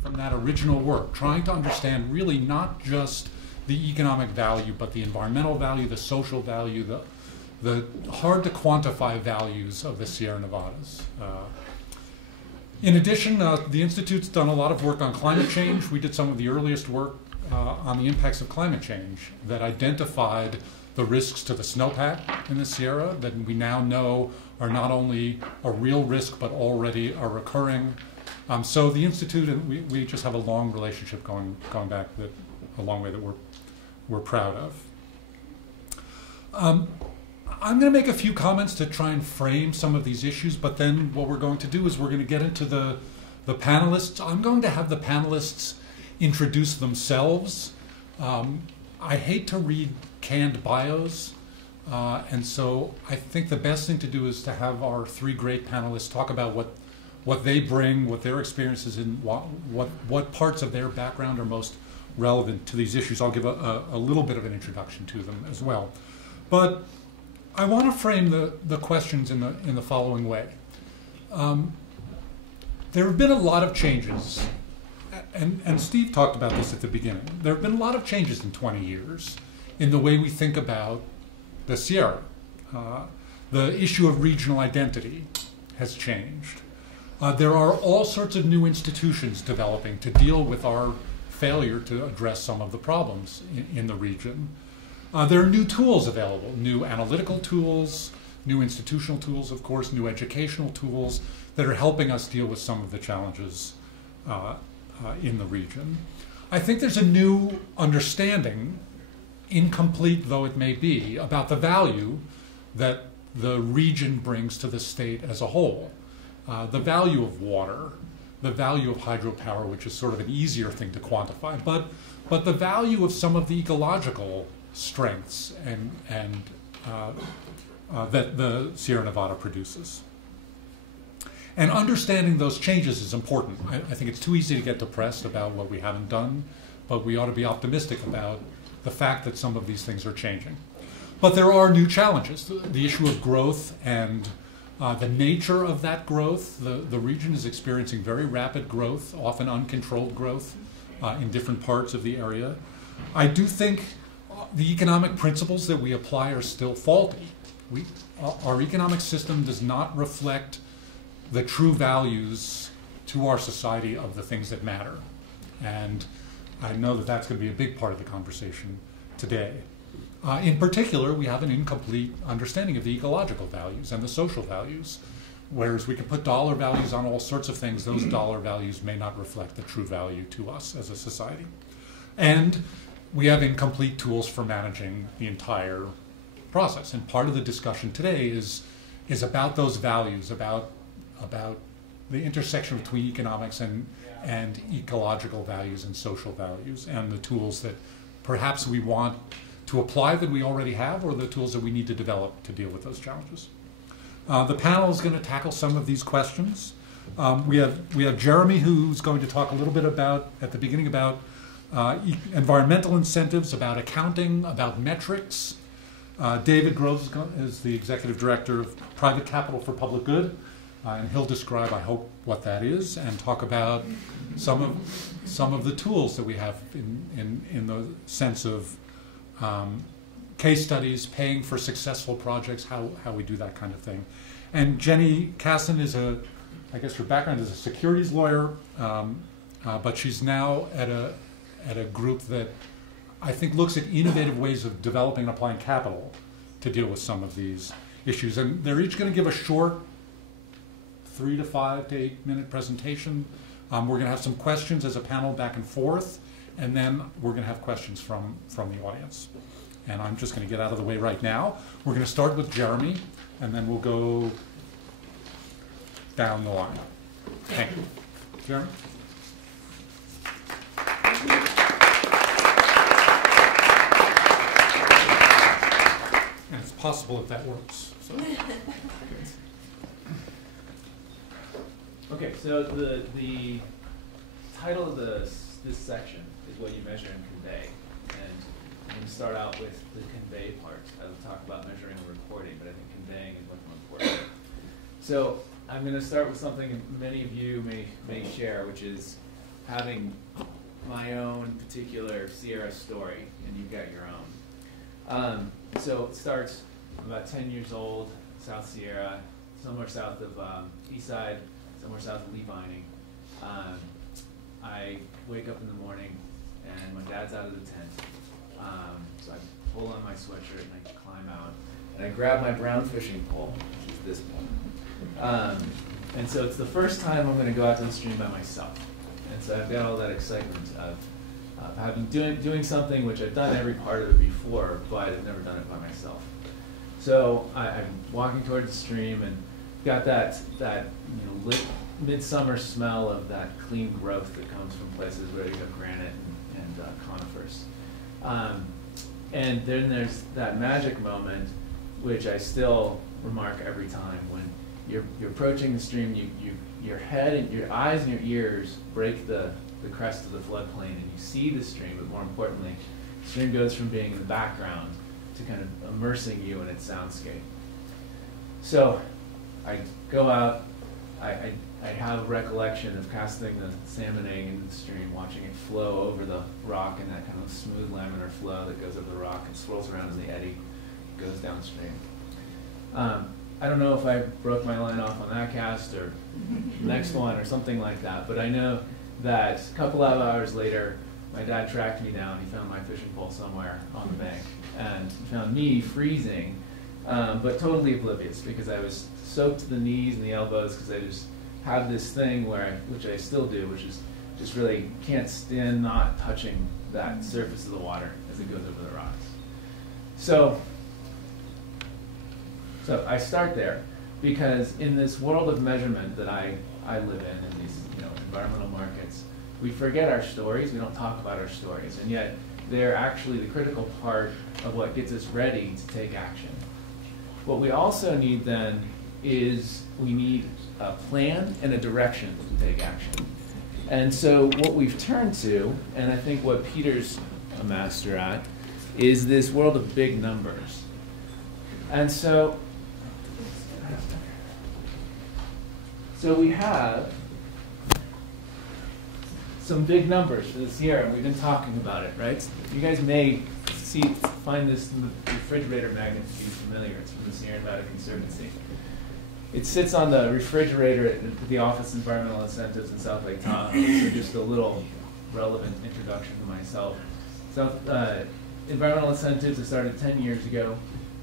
from that original work, trying to understand really not just the economic value, but the environmental value, the social value, the hard to quantify values of the Sierra Nevadas. In addition, the Institute's done a lot of work on climate change. We did some of the earliest work on the impacts of climate change that identified the risks to the snowpack in the Sierra that we now know are not only a real risk but already are occurring. So the Institute and we just have a long relationship going back a long way that we're proud of. I'm going to make a few comments to try and frame some of these issues, but then what we're going to do is we're going to get into the panelists. I'm going to have the panelists introduce themselves. I hate to read canned bios, and so I think the best thing to do is to have our three great panelists talk about what they bring, what their experiences in, what parts of their background are most relevant to these issues. I'll give a little bit of an introduction to them as well. But I want to frame the questions in the following way. There have been a lot of changes, and Steve talked about this at the beginning. There have been a lot of changes in 20 years in the way we think about the Sierra. The issue of regional identity has changed. There are all sorts of new institutions developing to deal with our failure to address some of the problems in the region. There are new tools available, new analytical tools, new institutional tools, of course, new educational tools that are helping us deal with some of the challenges in the region. I think there's a new understanding, incomplete though it may be, about the value that the region brings to the state as a whole. The value of water, the value of hydropower, which is sort of an easier thing to quantify, but the value of some of the ecological strengths and that the Sierra Nevada produces. And understanding those changes is important. I think it's too easy to get depressed about what we haven't done, but we ought to be optimistic about the fact that some of these things are changing. But there are new challenges. The issue of growth and the nature of that growth. The region is experiencing very rapid growth, often uncontrolled growth in different parts of the area. I do think the economic principles that we apply are still faulty. Our economic system does not reflect the true values to our society of the things that matter. And I know that that's going to be a big part of the conversation today. In particular, we have an incomplete understanding of the ecological values and the social values. Whereas we can put dollar values on all sorts of things, those dollar values may not reflect the true value to us as a society. And we have incomplete tools for managing the entire process. And part of the discussion today is about those values, about the intersection between economics and ecological values and social values, and the tools that perhaps we want to apply that we already have, or the tools that we need to develop to deal with those challenges. The panel is going to tackle some of these questions. We have Jeremy, who's going to talk a little bit at the beginning about environmental incentives, about accounting, about metrics. David Groves is the executive director of Private Capital for Public Good, and he'll describe, I hope, what that is, and talk about some of the tools that we have in the sense of case studies, paying for successful projects, how we do that kind of thing. And Jenny Casson is I guess her background is a securities lawyer, but she's now at a group that I think looks at innovative ways of developing and applying capital to deal with some of these issues. And they're each going to give a short 3 to 5 to 8 minute presentation. We're going to have some questions as a panel back and forth, and then we're going to have questions from the audience. And I'm just going to get out of the way right now. We're going to start with Jeremy, and then we'll go down the line. Thank you. Jeremy? And it's possible if that works. So. Okay, so the title of this section is what you measure and convey. And I'm going to start out with the convey part. I will talk about measuring and reporting, but I think conveying is much more important. So I'm going to start with something many of you may share, which is having my own particular Sierra story, and you've got your own. So it starts, I'm about 10 years old, South Sierra, somewhere south of Eastside, somewhere south of Lee Vining. I wake up in the morning, and my dad's out of the tent. So I pull on my sweatshirt, and I climb out, and I grab my brown fishing pole, which is this one. And so it's the first time I'm going to go out to the stream by myself. And so I've got all that excitement of having doing something which I've done every part of it before, but I've never done it by myself. So I'm walking towards the stream and got that lit midsummer smell of that clean growth that comes from places where you have granite and conifers. And then there's that magic moment, which I still remark every time when you're approaching the stream. Your head and your eyes and your ears break the crest of the floodplain, and you see the stream. But more importantly, the stream goes from being in the background to kind of immersing you in its soundscape. So I go out. I have a recollection of casting the salmon egg into the stream, watching it flow over the rock in that kind of smooth laminar flow that goes over the rock and swirls around in the eddy, goes downstream. I don't know if I broke my line off on that cast or the next one or something like that, but I know that a couple of hours later, my dad tracked me down. He found my fishing pole somewhere on the bank, and he found me freezing, but totally oblivious because I was soaked to the knees and the elbows because I just have this thing which I still do, which is just really can't stand not touching that surface of the water as it goes over the rocks. So I start there because in this world of measurement that I live in these environmental markets, we forget our stories. We don't talk about our stories, and yet they're actually the critical part of what gets us ready to take action. What we also need then is we need a plan and a direction to take action. And so what we've turned to, and I think what Peter's a master at, is this world of big numbers. And so we have some big numbers for the Sierra, and we've been talking about it, right? You guys may find this in the refrigerator magnet to be familiar. It's from the Sierra Nevada Conservancy. It sits on the refrigerator at the Office of Environmental Incentives in South Lake Tahoe. So just a little relevant introduction to myself. Environmental Incentives was started 10 years ago.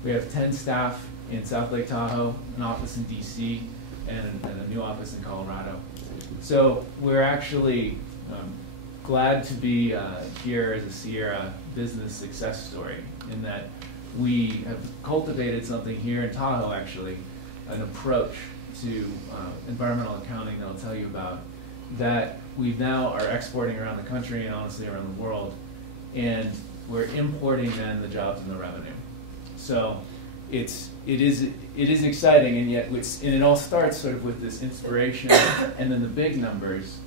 We have 10 staff in South Lake Tahoe, an office in DC, and a new office in Colorado. So we're actually glad to be here as a Sierra business success story in that we have cultivated something here in Tahoe, actually, an approach to environmental accounting that I'll tell you about, that we now are exporting around the country and honestly around the world, and we're importing then the jobs and the revenue. So it is exciting, and yet it all starts sort of with this inspiration and then the big numbers,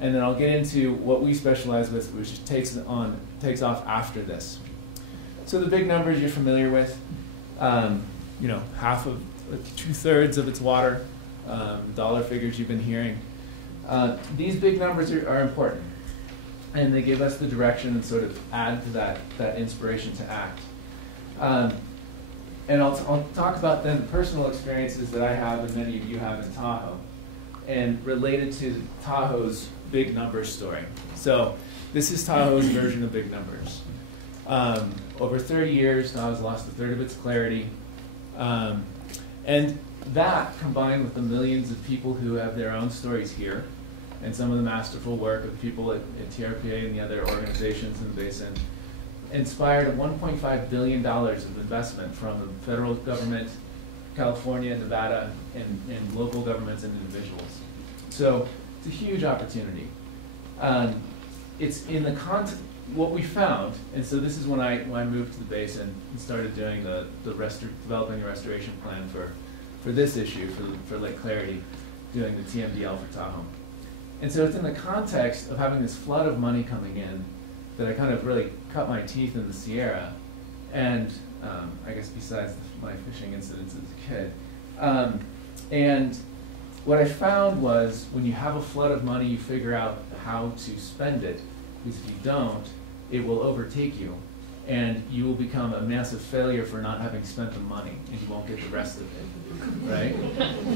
and then I'll get into what we specialize with, which takes off after this. So the big numbers you're familiar with, half of 2/3 of its water, dollar figures you've been hearing. These big numbers are important, and they give us the direction and sort of add to that inspiration to act. And I'll talk about then the personal experiences that I have and many of you have in Tahoe, and related to Tahoe's big numbers story. So this is Tahoe's version of big numbers. Over 30 years, Tahoe's lost a third of its clarity. And that, combined with the millions of people who have their own stories here, and some of the masterful work of people at TRPA and the other organizations in the basin, inspired $1.5 billion of investment from the federal government, California, Nevada, and local governments and individuals. So it's a huge opportunity. It's in the what we found, and so this is when I moved to the basin and started doing developing a restoration plan for this issue, for Lake Clarity, doing the TMDL for Tahoe. And so it's in the context of having this flood of money coming in that I kind of really cut my teeth in the Sierra, and I guess besides my fishing incidents as a kid. And what I found was when you have a flood of money, you figure out how to spend it, because if you don't, it will overtake you, and you will become a massive failure for not having spent the money, and you won't get the rest of it, right?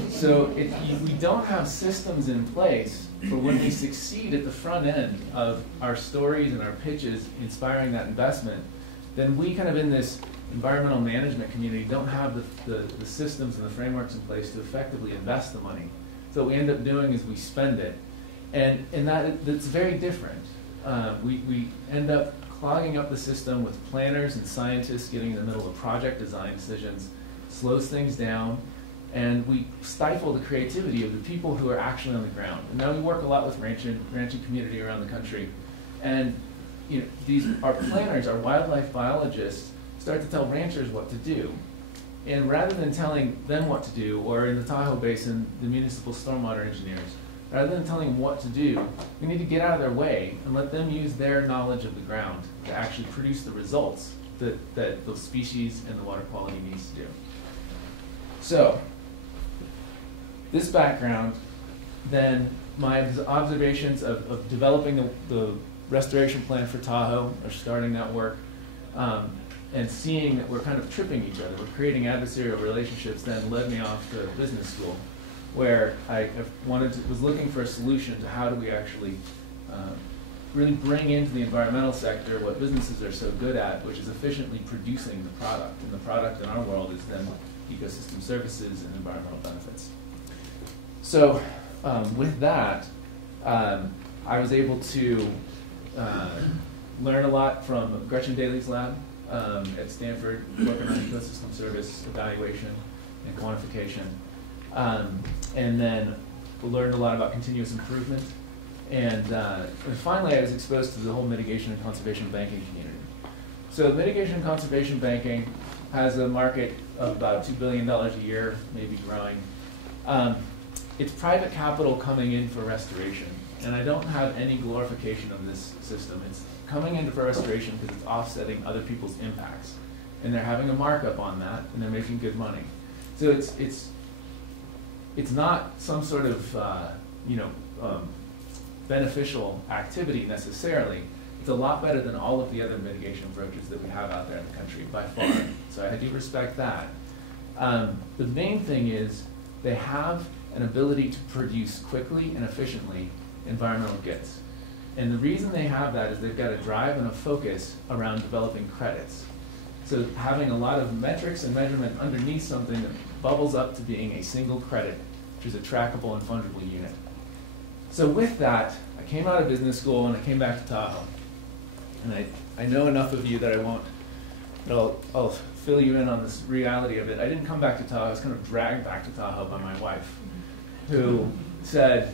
So we don't have systems in place for when we succeed at the front end of our stories and our pitches inspiring that investment, then we kind of in this environmental management community don't have the systems and the frameworks in place to effectively invest the money. So what we end up doing is we spend it, and that's very different. We end up clogging up the system with planners and scientists getting in the middle of project design decisions, slows things down, and we stifle the creativity of the people who are actually on the ground. And now we work a lot with ranching community around the country, and our planners, our wildlife biologists, start to tell ranchers what to do. And rather than telling them what to do, or in the Tahoe Basin, the municipal stormwater engineers, rather than telling them what to do, we need to get out of their way and let them use their knowledge of the ground to actually produce the results that those species and the water quality needs to do. So, this background, then my observations of developing the restoration plan for Tahoe, or starting that work, and seeing that we're kind of tripping each other, we're creating adversarial relationships, then led me off to business school, where I was looking for a solution to how do we actually really bring into the environmental sector what businesses are so good at, which is efficiently producing the product. And the product in our world is then ecosystem services and environmental benefits. So with that, I was able to learn a lot from Gretchen Daly's lab at Stanford, working on ecosystem service evaluation and quantification. And then learned a lot about continuous improvement. And finally, I was exposed to the whole mitigation and conservation banking community. So mitigation and conservation banking has a market of about $2 billion a year, maybe growing. It's private capital coming in for restoration. And I don't have any glorification of this system. It's coming in for restoration because it's offsetting other people's impacts. And they're having a markup on that, and they're making good money. So it's not some sort of beneficial activity necessarily. It's a lot better than all of the other mitigation approaches that we have out there in the country by far. So I do respect that. The main thing is they have an ability to produce quickly and efficiently environmental goods. And the reason they have that is they've got a drive and a focus around developing credits. So having a lot of metrics and measurement underneath something that bubbles up to being a single credit, which is a trackable and fungible unit. So with that, I came out of business school and I came back to Tahoe. And I know enough of you that I'll fill you in on this reality of it. I didn't come back to Tahoe, I was kind of dragged back to Tahoe by my wife, who said,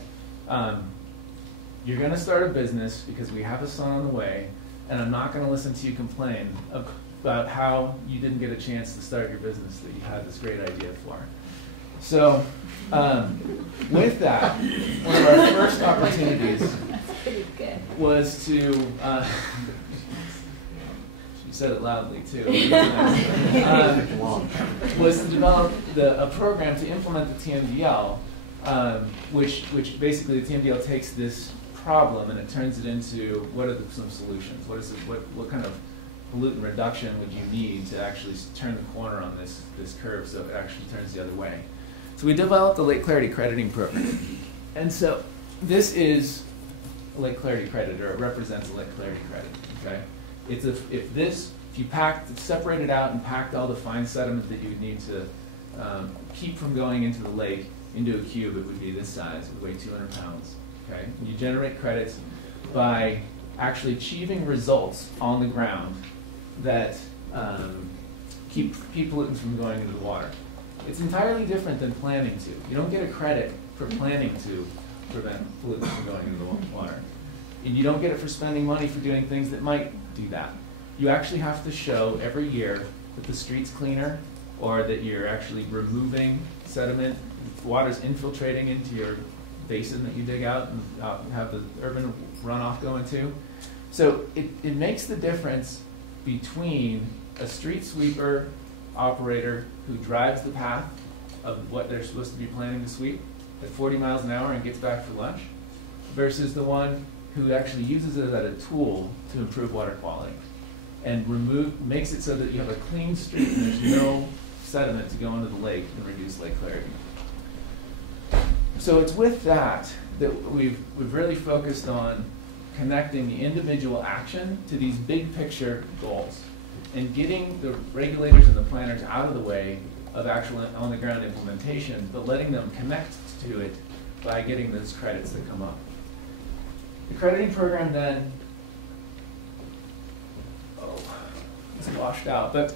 you're gonna start a business because we have a son on the way, and I'm not gonna listen to you complain about how you didn't get a chance to start your business that you had this great idea for. So, with that, one of our first opportunities was to, she said it loudly too, was to develop a program to implement the TMDL, which basically the TMDL takes this problem and it turns it into what are some solutions? What kind of pollutant reduction would you need to actually turn the corner on this curve so it actually turns the other way? So we developed the Lake Clarity crediting program. And so this is a Lake Clarity credit, or it represents a Lake Clarity credit, okay? If you separated out and packed all the fine sediment that you would need to keep from going into the lake into a cube, it would be this size, it would weigh 200 pounds, okay? And you generate credits by actually achieving results on the ground that keep pollutants from going into the water. It's entirely different than planning to. You don't get a credit for planning to prevent pollutants from going into the water. And you don't get it for spending money for doing things that might do that. You actually have to show every year that the street's cleaner, or that you're actually removing sediment, water's infiltrating into your basin that you dig out and have the urban runoff go into. So it makes the difference between a street sweeper operator who drives the path of what they're supposed to be planning to sweep, at 40 miles an hour and gets back for lunch, versus the one who actually uses it as a tool to improve water quality and makes it so that you have a clean stream and there's no sediment to go into the lake and reduce lake clarity. So it's with that we've really focused on connecting the individual action to these big picture goals and getting the regulators and the planners out of the way of actual on-the-ground implementation, but letting them connect to it by getting those credits that come up. The crediting program then, it's washed out, but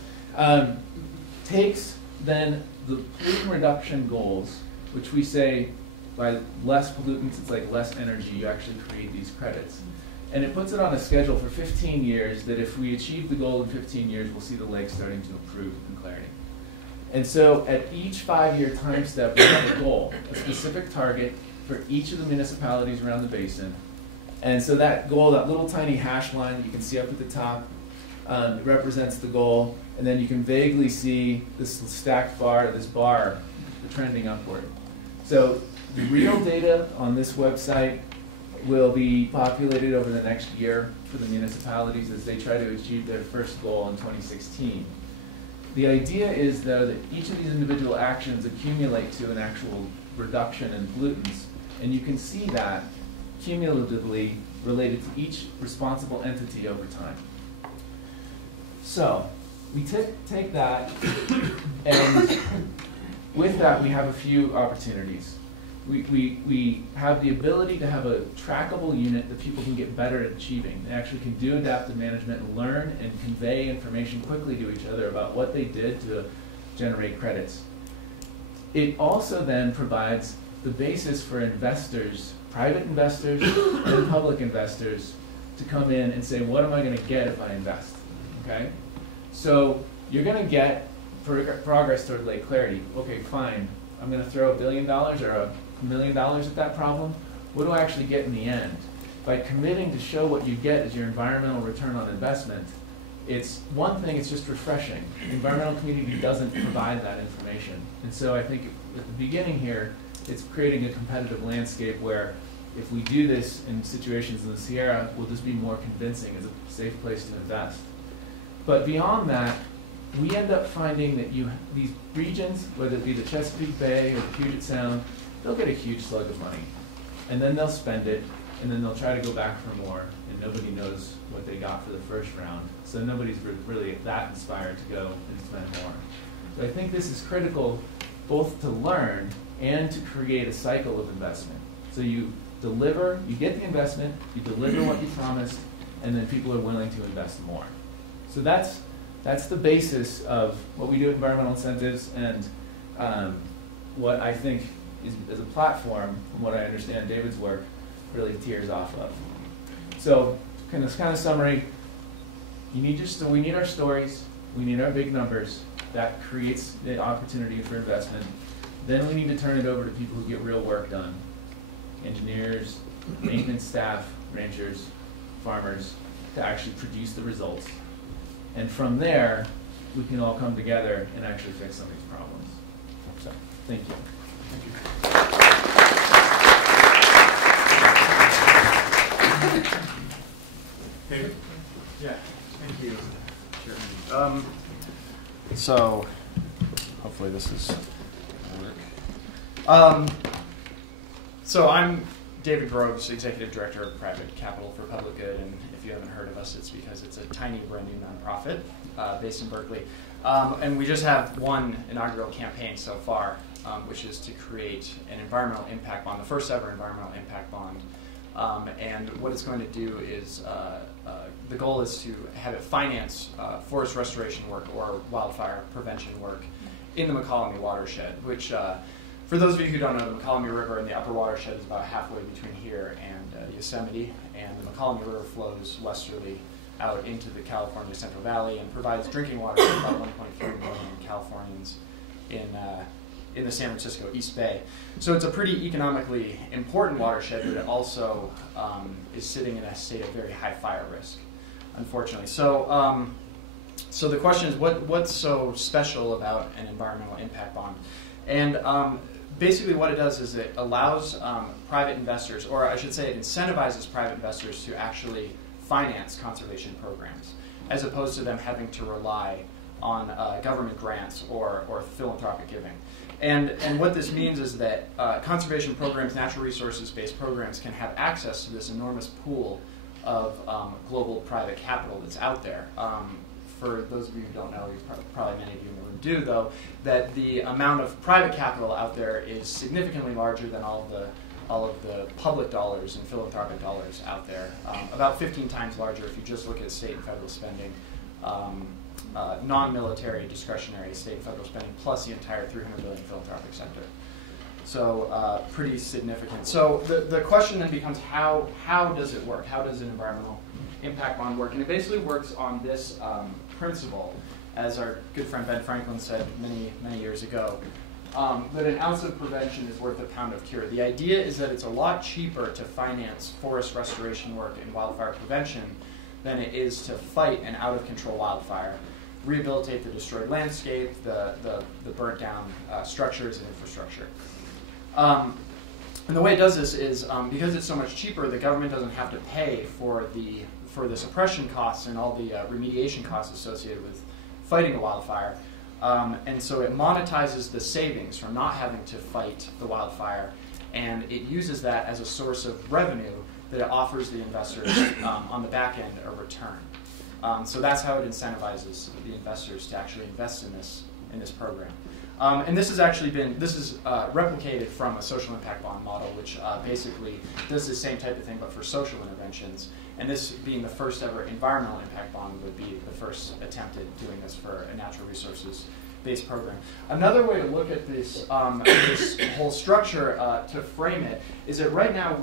takes then the pollution reduction goals, which we say by less pollutants, it's like less energy, you actually create these credits. And it puts it on a schedule for 15 years that if we achieve the goal in 15 years, we'll see the lake starting to improve in clarity. And so at each 5-year time step, we have a goal, a specific target for each of the municipalities around the basin. And so that goal, that little tiny hash line that you can see up at the top, it represents the goal. And then you can vaguely see this stacked bar, this bar trending upward. So the real data on this website will be populated over the next year for the municipalities as they try to achieve their first goal in 2016. The idea is, though, that each of these individual actions accumulate to an actual reduction in pollutants, and you can see that cumulatively related to each responsible entity over time. So we take that, and with that we have a few opportunities. We have the ability to have a trackable unit that people can get better at achieving. They actually can do adaptive management and learn and convey information quickly to each other about what they did to generate credits. It also then provides the basis for investors, private investors and public investors, to come in and say, what am I going to get if I invest? Okay? So you're going to get progress toward lake clarity. Okay, fine. I'm going to throw $1 billion or $1 million at that problem. What do I actually get in the end? By committing to show what you get as your environmental return on investment, it's one thing, it's just refreshing. The environmental community doesn't provide that information. And so I think at the beginning here, it's creating a competitive landscape where if we do this in situations in the Sierra, we'll just be more convincing as a safe place to invest. But beyond that, we end up finding that these regions, whether it be the Chesapeake Bay or the Puget Sound, they'll get a huge slug of money. And then they'll spend it, and then they'll try to go back for more, and nobody knows what they got for the first round. So nobody's really that inspired to go and spend more. So I think this is critical both to learn and to create a cycle of investment. So you deliver, you get the investment, you deliver what you promised, and then people are willing to invest more. So that's the basis of what we do at Environmental Incentives, and what I think is a platform, from what I understand David's work, really tears off of. So kind of summary, we need our stories, we need our big numbers. That creates the opportunity for investment. Then we need to turn it over to people who get real work done. Engineers, maintenance staff, ranchers, farmers, to actually produce the results. And from there, we can all come together and actually fix some of these problems. So, thank you. Thank you. David? Yeah, thank you. Sure. So, hopefully this is work. So I'm David Groves, Executive Director of Private Capital for Public Good, and if you haven't heard of us, it's because it's a tiny, brand new nonprofit based in Berkeley. And we just have one inaugural campaign so far, which is to create an environmental impact bond, the first ever environmental impact bond. And what it's going to do is, the goal is to have it finance forest restoration work or wildfire prevention work in the Mokelumne watershed, which, for those of you who don't know, the Mokelumne River in the upper watershed is about halfway between here and Yosemite, and the Mokelumne River flows westerly out into the California Central Valley and provides drinking water to about 1.3 million Californians in the San Francisco East Bay. So it's a pretty economically important watershed, but it also is sitting in a state of very high fire risk, unfortunately. So, so the question is, what's so special about an environmental impact bond? And basically what it does is it allows private investors, or I should say it incentivizes private investors to actually finance conservation programs, as opposed to them having to rely on government grants or philanthropic giving. And what this means is that conservation programs, natural resources-based programs, can have access to this enormous pool of global private capital that's out there. For those of you who don't know, probably many of you in the room do, though, that the amount of private capital out there is significantly larger than all of the public dollars and philanthropic dollars out there. About 15 times larger if you just look at state and federal spending, non-military discretionary state and federal spending, plus the entire $300 billion philanthropic sector. So pretty significant. So the question then becomes, how does it work? How does an environmental impact bond work? And it basically works on this principle, as our good friend Ben Franklin said many years ago, that an ounce of prevention is worth a pound of cure. The idea is that it's a lot cheaper to finance forest restoration work and wildfire prevention than it is to fight an out-of-control wildfire, rehabilitate the destroyed landscape, the burnt down structures and infrastructure. And the way it does this is because it's so much cheaper, the government doesn't have to pay for the suppression costs and all the remediation costs associated with fighting a wildfire. And so it monetizes the savings from not having to fight the wildfire, and it uses that as a source of revenue that it offers the investors on the back end a return. So that's how it incentivizes the investors to actually invest in this program. And this has actually been replicated from a social impact bond model, which basically does the same type of thing but for social interventions. And this being the first ever environmental impact bond would be the first attempt at doing this for a natural resources-based program. Another way to look at this this whole structure to frame it is that right now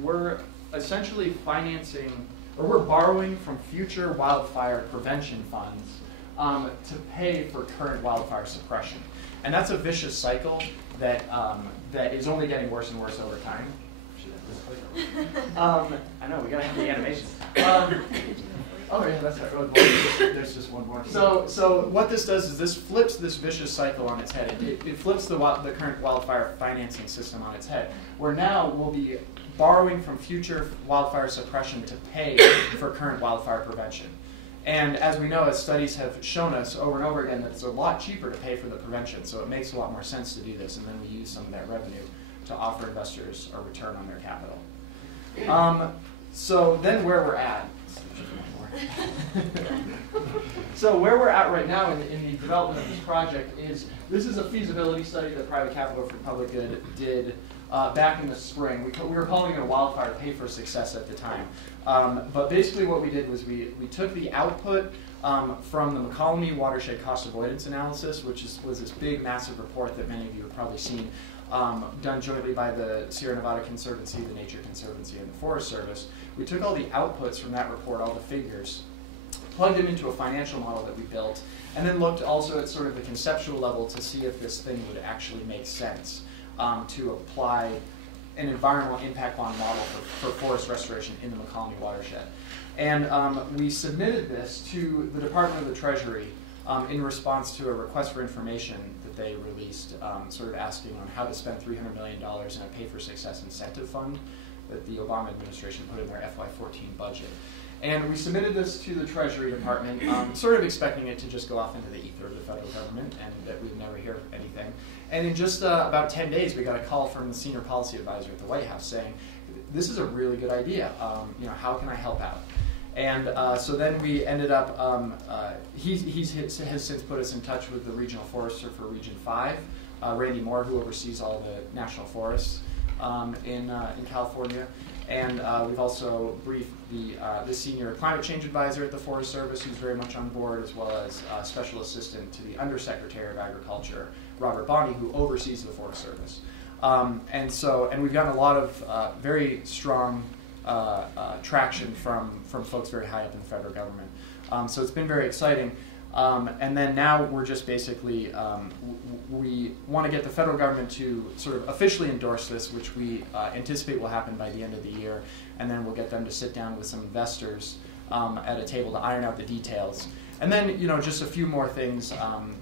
we're essentially financing, or we're borrowing from future wildfire prevention funds to pay for current wildfire suppression. And that's a vicious cycle that is only getting worse and worse over time. I know, we gotta have the animation. Oh yeah, that's right. There's just one more. So what this does is this flips this vicious cycle on its head. It flips the current wildfire financing system on its head, where now we'll be borrowing from future wildfire suppression to pay for current wildfire prevention. And as we know, as studies have shown us over and over again, that it's a lot cheaper to pay for the prevention, so it makes a lot more sense to do this, and then we use some of that revenue to offer investors a return on their capital. So then where we're at. So where we're at right now in the development of this project is, this is a feasibility study that Private Capital for Public Good did back in the spring. We were calling it a wildfire pay for success at the time. But basically what we did was we took the output from the McCallamy Watershed Cost Avoidance Analysis, which was this big, massive report that many of you have probably seen, done jointly by the Sierra Nevada Conservancy, the Nature Conservancy, and the Forest Service. We took all the outputs from that report, all the figures, plugged them into a financial model that we built, and then looked also at sort of the conceptual level to see if this thing would actually make sense to apply an environmental impact bond model for forest restoration in the McCallamy watershed. And we submitted this to the Department of the Treasury in response to a request for information that they released, sort of asking on how to spend $300 million in a pay for success incentive fund that the Obama administration put in their FY14 budget. And we submitted this to the Treasury Department, sort of expecting it to just go off into the ether of the federal government and that we'd never hear anything. And in just about 10 days, we got a call from the senior policy advisor at the White House saying, this is a really good idea. How can I help out? And so then we ended up, he has since put us in touch with the regional forester for Region 5, Randy Moore, who oversees all the national forests in California. And we've also briefed the senior climate change advisor at the Forest Service, who's very much on board, as well as special assistant to the Undersecretary of Agriculture, Robert Bonney, who oversees the Forest Service. And we've gotten a lot of very strong traction from folks very high up in the federal government. So it's been very exciting. And then now we're just basically, we want to get the federal government to sort of officially endorse this, which we anticipate will happen by the end of the year. And then we'll get them to sit down with some investors at a table to iron out the details. And then, just a few more things,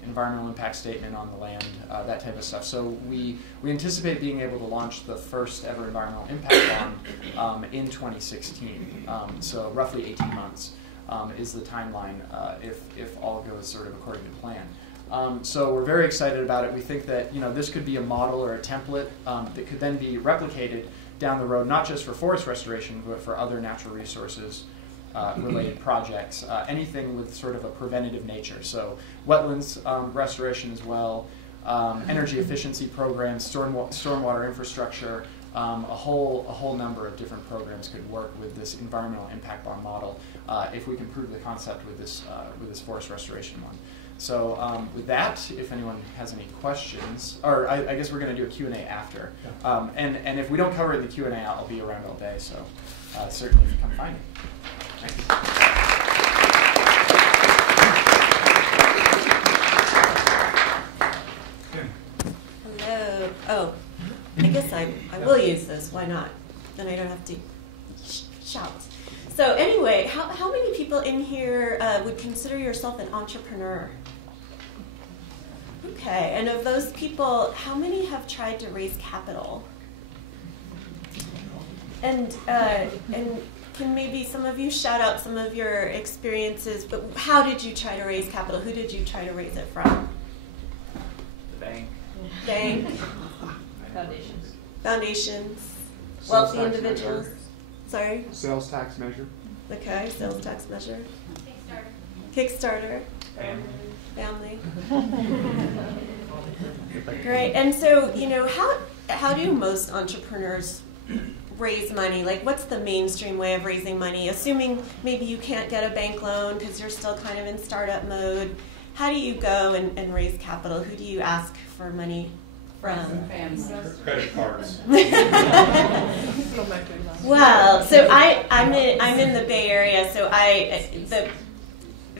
environmental impact statement on the land, that type of stuff. So we anticipate being able to launch the first ever environmental impact bond in 2016. So roughly 18 months is the timeline if all goes sort of according to plan. So we're very excited about it. We think that this could be a model or a template that could then be replicated down the road, not just for forest restoration, but for other natural resources related projects, anything with sort of a preventative nature. So wetlands restoration as well, energy efficiency programs, stormwater infrastructure, a whole number of different programs could work with this environmental impact bond model if we can prove the concept with this forest restoration one. So with that, if anyone has any questions, or I guess we're going to do a Q&A after. And if we don't cover it in the Q&A, I'll be around all day. So certainly if you come find me. Thank you. Hello. Oh, I guess I will use this. Why not? Then I don't have to shout. So anyway, how many people in here would consider yourself an entrepreneur? Okay, and of those people, how many have tried to raise capital? And can maybe some of you shout out some of your experiences, but how did you try to raise capital? Who did you try to raise it from? The bank. Bank? Foundations. Foundations. Sales Wealthy tax individuals. measure. Sorry? Sales tax measure. Okay, sales tax measure. Kickstarter. Family. Great. And so, how do most entrepreneurs raise money? Like, what's the mainstream way of raising money? Assuming maybe you can't get a bank loan because you're still kind of in startup mode. How do you go and raise capital? Who do you ask for money from? Credit cards. Well, so I'm in the Bay Area, so the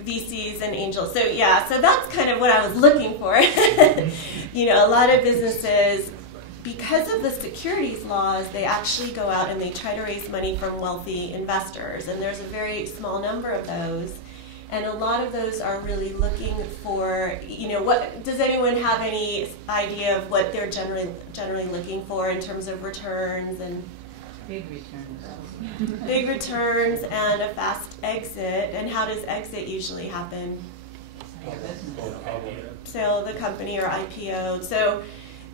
VCs and angels. So yeah, so that's kind of what I was looking for. A lot of businesses, because of the securities laws, they actually go out and they try to raise money from wealthy investors, and there's a very small number of those. And a lot of those are really looking for, what does anyone have any idea of what they're generally looking for in terms of returns and Big returns. big returns and a fast exit? And how does exit usually happen? Sale of the company or IPO. So,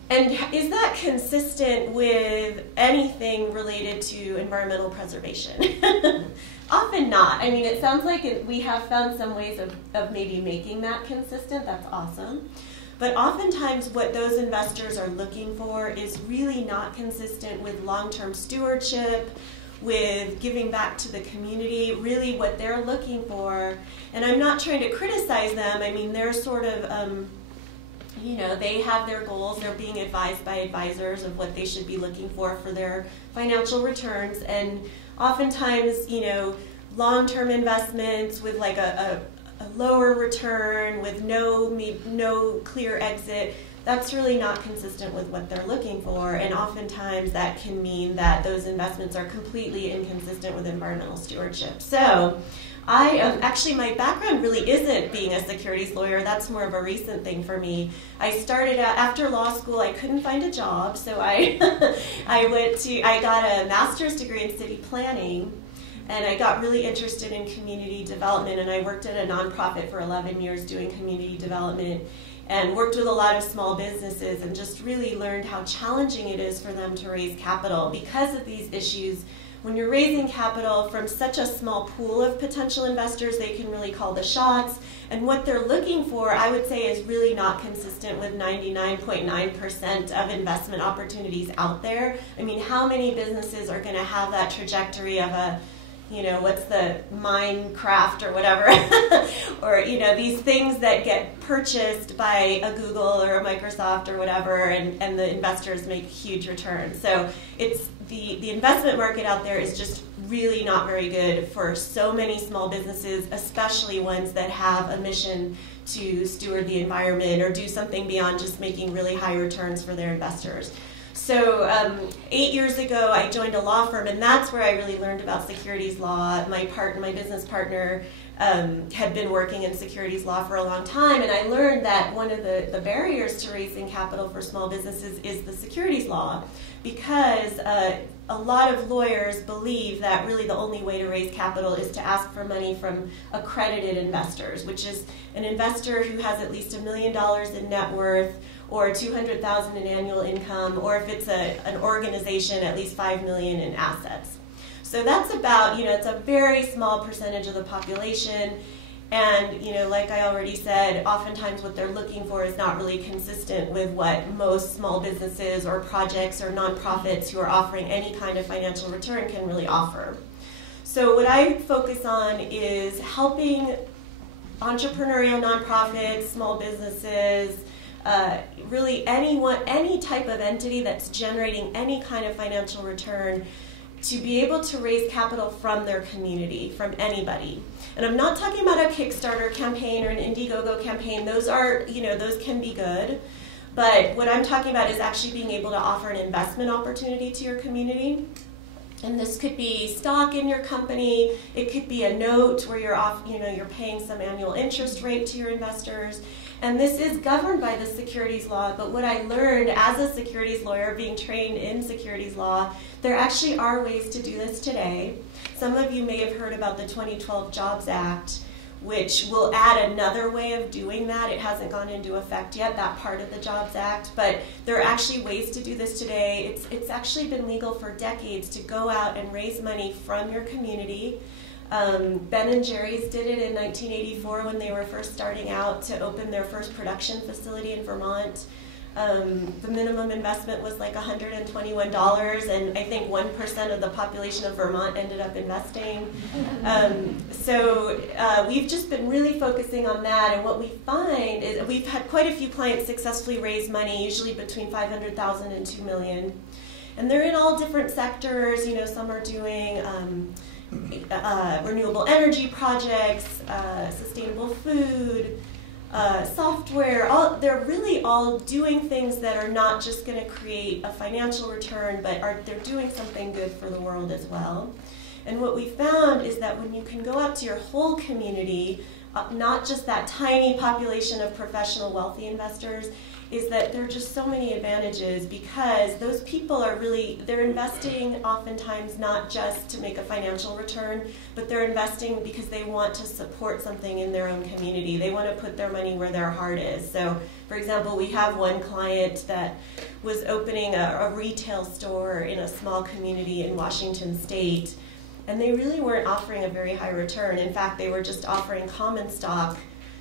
and is that consistent with anything related to environmental preservation? Often not. I mean, it sounds like we have found some ways of maybe making that consistent. That's awesome. But oftentimes what those investors are looking for is really not consistent with long-term stewardship, with giving back to the community. Really what they're looking for, and I'm not trying to criticize them, I mean, they're sort of, they have their goals. They're being advised by advisors of what they should be looking for their financial returns. And oftentimes, long-term investments with like a lower return with no clear exit, that's really not consistent with what they're looking for. And oftentimes that can mean that those investments are completely inconsistent with environmental stewardship. So actually, my background really isn't being a securities lawyer. That's more of a recent thing for me. I started out, after law school, I couldn't find a job, so I got a master's degree in city planning, and I got really interested in community development, and I worked at a nonprofit for 11 years doing community development, and worked with a lot of small businesses, and just really learned how challenging it is for them to raise capital because of these issues. When you're raising capital from such a small pool of potential investors, they can really call the shots. And what they're looking for, I would say, is really not consistent with 99.9% of investment opportunities out there. I mean, how many businesses are going to have that trajectory of a, what's the Minecraft or whatever, or, these things that get purchased by a Google or a Microsoft or whatever, and the investors make huge returns. So it's the investment market out there is just really not very good for so many small businesses, especially ones that have a mission to steward the environment or do something beyond just making really high returns for their investors. So 8 years ago, I joined a law firm, and that's where I really learned about securities law. My business partner had been working in securities law for a long time, and I learned that one of the barriers to raising capital for small businesses is the securities law, because a lot of lawyers believe that really the only way to raise capital is to ask for money from accredited investors, which is an investor who has at least $1 million in net worth or $200,000 in annual income, or if it's an organization, at least $5 million in assets. So that's about, it's a very small percentage of the population. And, like I already said, oftentimes what they're looking for is not really consistent with what most small businesses or projects or nonprofits who are offering any kind of financial return can really offer. So what I focus on is helping entrepreneurial nonprofits, small businesses, really any type of entity that's generating any kind of financial return to be able to raise capital from their community, from anybody. And I'm not talking about a Kickstarter campaign or an Indiegogo campaign. Those are, those can be good. But what I'm talking about is actually being able to offer an investment opportunity to your community. And this could be stock in your company. It could be a note where you're paying some annual interest rate to your investors. And this is governed by the securities law, but what I learned as a securities lawyer, being trained in securities law, there actually are ways to do this today. Some of you may have heard about the 2012 Jobs Act, which will add another way of doing that. It hasn't gone into effect yet, that part of the Jobs Act, but there are actually ways to do this today. It's actually been legal for decades to go out and raise money from your community. Ben & Jerry's did it in 1984 when they were first starting out to open their first production facility in Vermont. The minimum investment was like $121, and I think 1% of the population of Vermont ended up investing. So we've just been really focusing on that, and what we find is we've had quite a few clients successfully raise money, usually between $500,000 and $2 million. And they're in all different sectors. Some are doing renewable energy projects, sustainable food, software. They're really all doing things that are not just going to create a financial return, but they're doing something good for the world as well. And what we found is that when you can go out to your whole community, not just that tiny population of professional wealthy investors, is that there are just so many advantages, because those people they're investing oftentimes not just to make a financial return, but they're investing because they want to support something in their own community. They want to put their money where their heart is. So, for example, we have one client that was opening a retail store in a small community in Washington State, and they really weren't offering a very high return. In fact, they were just offering common stock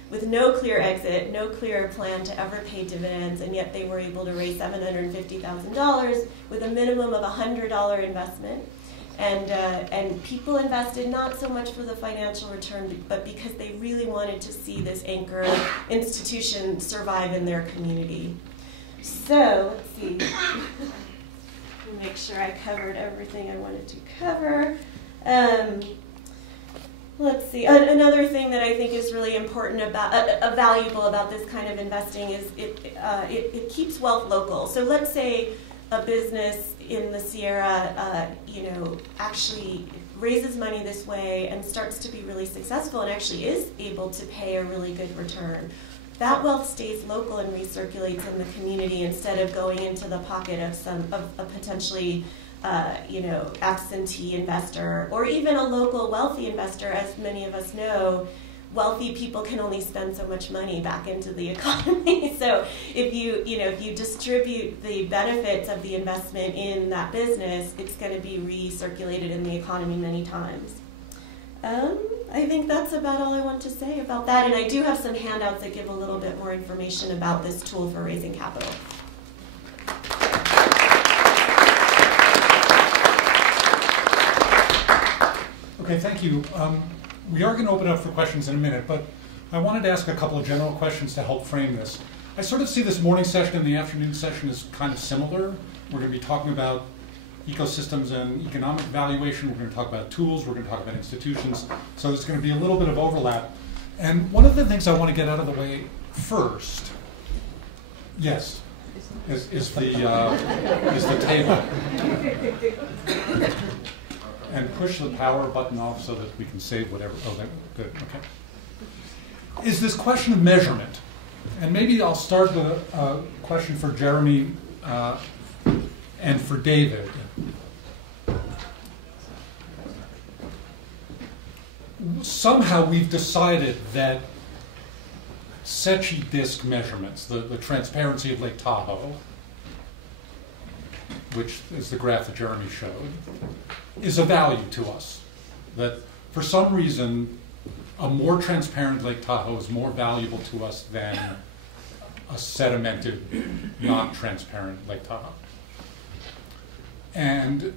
with no clear exit, no clear plan to ever pay dividends, and yet they were able to raise $750,000 with a minimum of $100 investment. And people invested not so much for the financial return, but because they really wanted to see this anchor institution survive in their community. So, let's see. Let me make sure I covered everything I wanted to cover. Let's see. Another thing that I think is really important about, valuable about this kind of investing is it keeps wealth local. So let's say a business in the Sierra, actually raises money this way and starts to be really successful and actually is able to pay a really good return. That wealth stays local and recirculates in the community instead of going into the pocket of a potentially absentee investor, or even a local wealthy investor. As many of us know, wealthy people can only spend so much money back into the economy. So if you distribute the benefits of the investment in that business, it's going to be recirculated in the economy many times. I think that's about all I want to say about that, and I do have some handouts that give a little bit more information about this tool for raising capital. Okay, thank you. We are going to open up for questions in a minute, but I wanted to ask a couple of general questions to help frame this. I sort of see this morning session and the afternoon session as kind of similar. We're going to be talking about ecosystems and economic valuation. We're going to talk about tools. We're going to talk about institutions. So there's going to be a little bit of overlap. And one of the things I want to get out of the way first, yes, is the table. and push the power button off so that we can save whatever. Oh, good. Okay. Is this question of measurement? And maybe I'll start with a question for Jeremy and for David. Somehow we've decided that Secchi disk measurements, the transparency of Lake Tahoe, which is the graph that Jeremy showed, is a value to us. That for some reason, a more transparent Lake Tahoe is more valuable to us than a sedimented, not transparent Lake Tahoe. And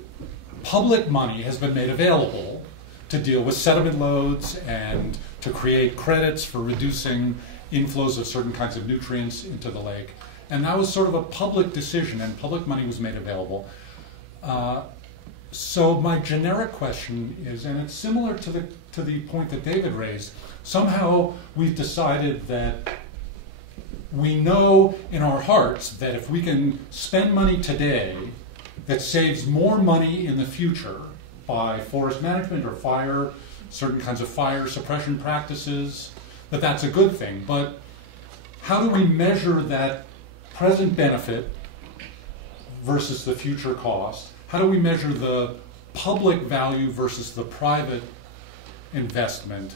public money has been made available to deal with sediment loads and to create credits for reducing inflows of certain kinds of nutrients into the lake. And that was sort of a public decision, and public money was made available. So my generic question is, and it's similar to the point that David raised, somehow we've decided that we know in our hearts that if we can spend money today that saves more money in the future by forest management or certain kinds of fire suppression practices, that's a good thing. But how do we measure that present benefit versus the future cost? How do we measure the public value versus the private investment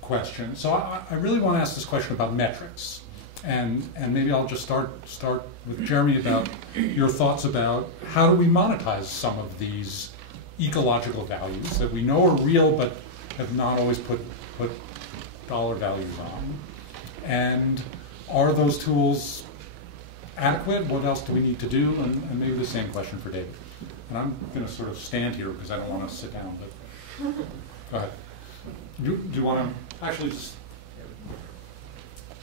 question? So I really want to ask this question about metrics. And maybe I'll just start with Jeremy about your thoughts about how do we monetize some of these ecological values that we know are real but have not always put dollar values on. And are those tools adequate? What else do we need to do? And maybe the same question for David. And I'm going to sort of stand here because I don't want to sit down, but go ahead. Do you want to actually just...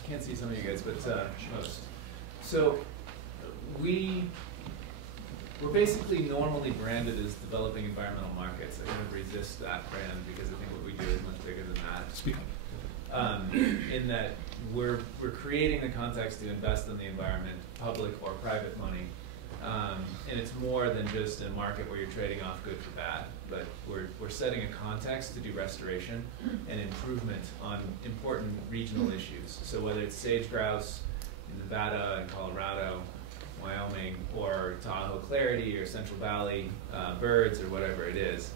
Can't see some of you guys, but most. So we're basically normally branded as developing environmental markets. I kind of resist that brand because I think what we do is much bigger than that. Speak up. In that we're creating the context to invest in the environment, public or private money. And it's more than just a market where you're trading off good for bad, but we're setting a context to do restoration and improvement on important regional issues. So whether it's sage grouse in Nevada and Colorado, Wyoming, or Tahoe Clarity or Central Valley birds or whatever it is.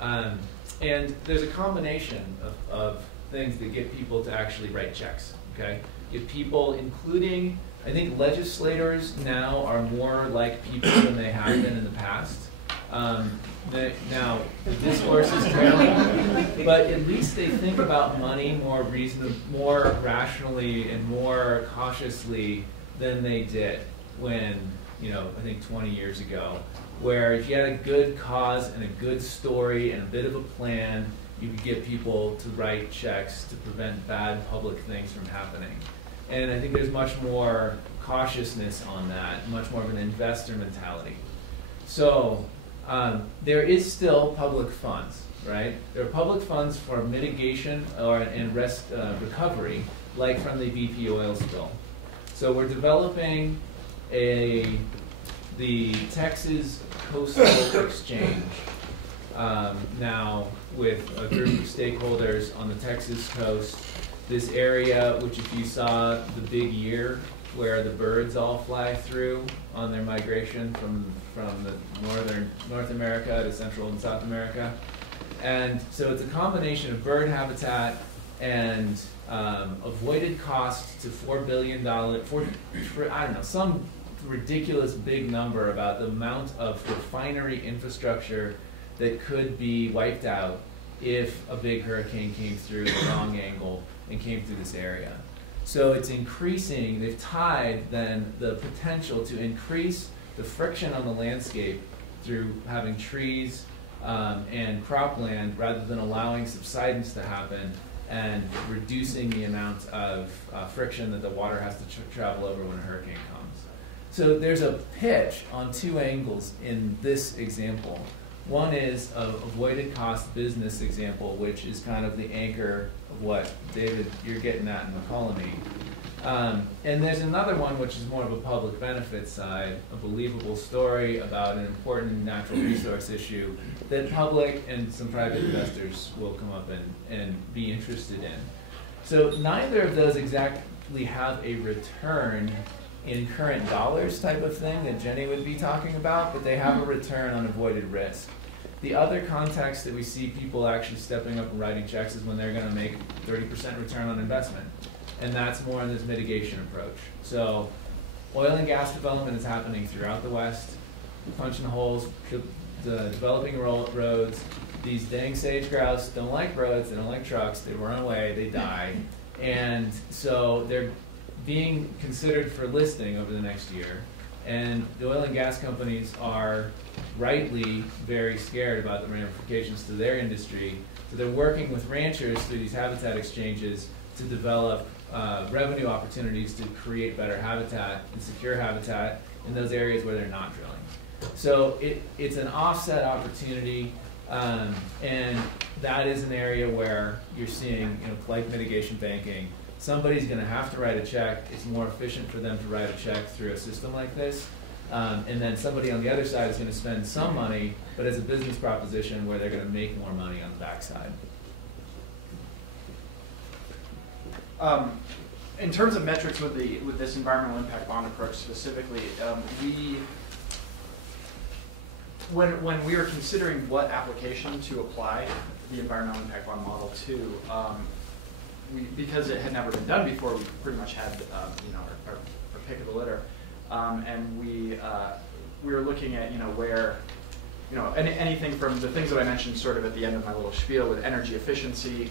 And there's a combination of things that get people to actually write checks, okay? Get people, including, I think legislators now are more like people than they have been in the past. Now, the discourse is trailing, but at least they think about money more rationally and more cautiously than they did when, I think 20 years ago, where if you had a good cause and a good story and a bit of a plan, you could get people to write checks to prevent bad public things from happening. And I think there's much more cautiousness on that, much more of an investor mentality. So there is still public funds, right? There are public funds for mitigation and recovery, like from the BP oil spill. So we're developing the Texas Coastal Exchange now with a group of stakeholders on the Texas coast. This area, which if you saw the big year where the birds all fly through on their migration from the North America to Central and South America. And so it's a combination of bird habitat and avoided costs to $4 billion, for I don't know, some ridiculous big number about the amount of refinery infrastructure that could be wiped out if a big hurricane came through the wrong angle and came through this area. So it's increasing, they've tied then the potential to increase the friction on the landscape through having trees and cropland rather than allowing subsidence to happen and reducing the amount of friction that the water has to travel over when a hurricane comes. So there's a pitch on two angles in this example. One is an avoided cost business example, which is kind of the anchor of what, David, you're getting at in the colony. And there's another one which is more of a public benefit side, a believable story about an important natural resource issue that public and some private investors will come up and be interested in. So neither of those exactly have a return in current dollars type of thing that Jenny would be talking about, but they have a return on avoided risk. The other context that we see people actually stepping up and writing checks is when they're going to make 30% return on investment. And that's more in this mitigation approach. So oil and gas development is happening throughout the West, punching holes, developing roads. These dang sage grouse don't like roads, they don't like trucks, they run away, they die. And so they're being considered for listing over the next year. And the oil and gas companies are rightly very scared about the ramifications to their industry. So they're working with ranchers through these habitat exchanges to develop revenue opportunities to create better habitat and secure habitat in those areas where they're not drilling. So it's an offset opportunity, and that is an area where you're seeing, like mitigation banking, somebody's going to have to write a check. It's more efficient for them to write a check through a system like this. And then somebody on the other side is going to spend some money, but as a business proposition where they're going to make more money on the backside. In terms of metrics with this environmental impact bond approach specifically, when we were considering what application to apply the environmental impact bond model to, because it had never been done before, we pretty much had our pick of the litter, and we were looking at where anything from the things that I mentioned sort of at the end of my little spiel with energy efficiency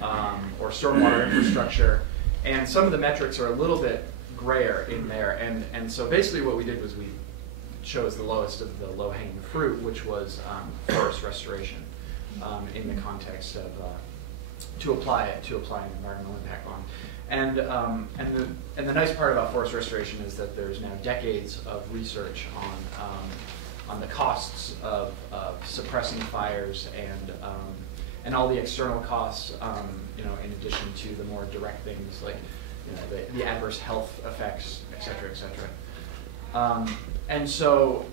or stormwater infrastructure, and some of the metrics are a little bit grayer in there, and so basically what we did was we chose the lowest of the low-hanging fruit, which was forest restoration in the context of to apply an environmental impact bond. And the nice part about forest restoration is that there's now decades of research on the costs of suppressing fires and all the external costs, in addition to the more direct things like the adverse health effects, et cetera, et cetera. And so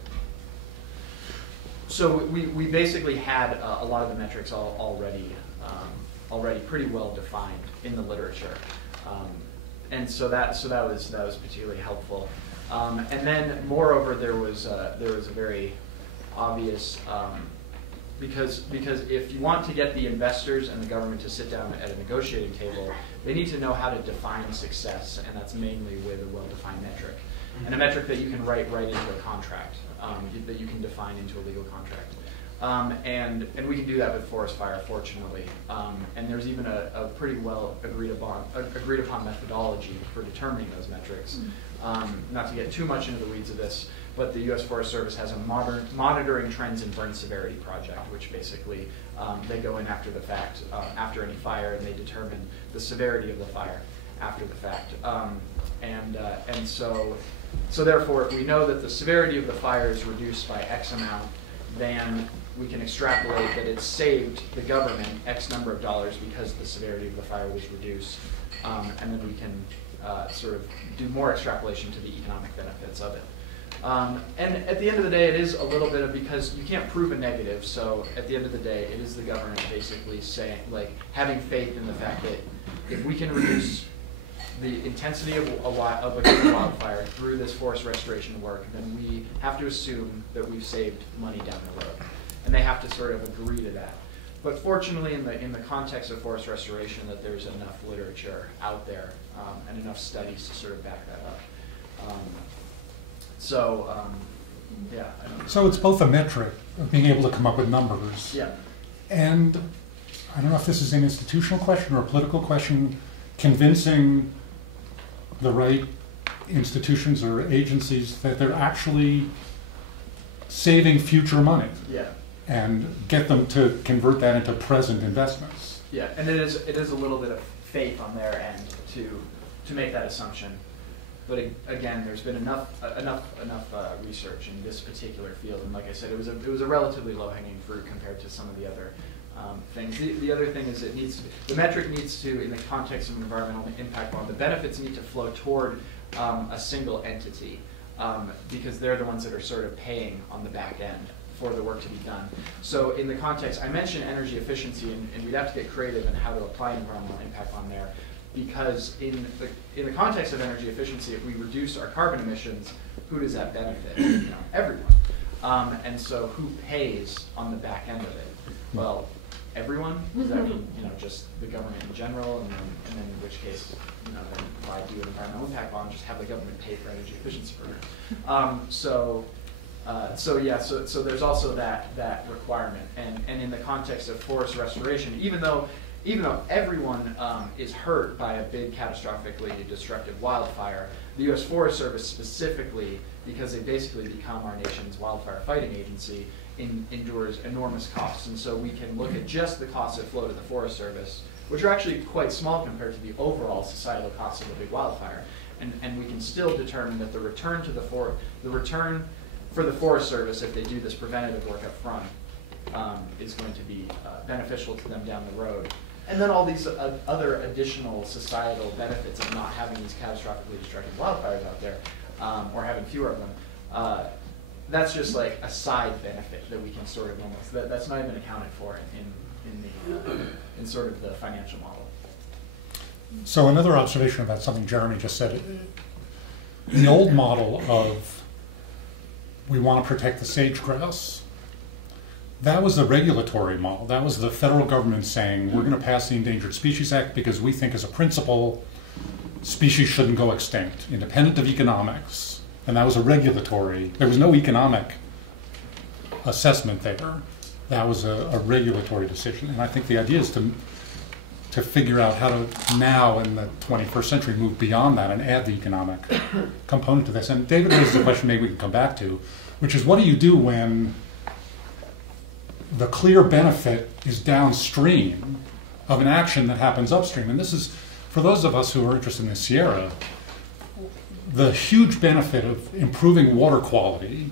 we basically had a lot of the metrics already pretty well defined in the literature, and so that was particularly helpful. And then moreover, there was a very obvious because if you want to get the investors and the government to sit down at a negotiating table, they need to know how to define success, and that's mainly with a well-defined metric. And a metric that you can write into a contract, that you can define into a legal contract. And we can do that with forest fire, fortunately. And there's even a pretty well agreed upon methodology for determining those metrics. Not to get too much into the weeds of this, but the U.S. Forest Service has a monitoring trends in burn severity project, which basically they go in after the fact, after any fire, and they determine the severity of the fire after the fact. And so therefore, if we know that the severity of the fire is reduced by X amount, then we can extrapolate that it saved the government X number of dollars because the severity of the fire was reduced. And then we can sort of do more extrapolation to the economic benefits of it. And at the end of the day, it is a little bit of, because you can't prove a negative, so at the end of the day, it is the government basically saying, like, having faith in the fact that if we can reduce the intensity of a wildfire through this forest restoration work, then we have to assume that we've saved money down the road. And they have to sort of agree to that. But fortunately, in the context of forest restoration, that there's enough literature out there and enough studies to sort of back that up. Yeah. So it's both a metric of being able to come up with numbers. Yeah. And I don't know if this is an institutional question or a political question, convincing the right institutions or agencies that they're actually saving future money. Yeah. And get them to convert that into present investments. Yeah, and it is a little bit of faith on their end to make that assumption. But again, there's been enough research in this particular field, and like I said, it was a relatively low-hanging fruit compared to some of the other things. The other thing is the metric needs to, in the context of an environmental impact bond, the benefits need to flow toward a single entity because they're the ones that are sort of paying on the back end for the work to be done. So in the context, I mentioned energy efficiency, and we'd have to get creative in how to apply environmental impact bond there, because in the context of energy efficiency, if we reduce our carbon emissions, who does that benefit? Everyone. And so who pays on the back end of it? Well, everyone. Does that mean just the government in general, and then in which case then if I do an environmental impact bond, just have the government pay for energy efficiency program. So there's also that requirement, and in the context of forest restoration, even though everyone is hurt by a big catastrophically destructive wildfire, the U.S. Forest Service specifically, because they basically become our nation's wildfire fighting agency, endures enormous costs. And so we can look at just the costs that flow to the Forest Service, which are actually quite small compared to the overall societal costs of a big wildfire. And we can still determine that the return for the Forest Service, if they do this preventative work up front, is going to be beneficial to them down the road. And then all these other additional societal benefits of not having these catastrophically destructive wildfires out there, or having fewer of them, that's just like a side benefit that we can sort of almost, that's not even accounted for in sort of the financial model. So another observation about something Jeremy just said, the old model of we want to protect the sage-grouse, that was the regulatory model. That was the federal government saying, we're going to pass the Endangered Species Act because we think as a principle, species shouldn't go extinct, independent of economics. And that was a regulatory, there was no economic assessment there. That was a regulatory decision. And I think the idea is to figure out how to now in the 21st century move beyond that and add the economic component to this. And David raises a question maybe we can come back to, which is what do you do when the clear benefit is downstream of an action that happens upstream? And this is, for those of us who are interested in the Sierra, the huge benefit of improving water quality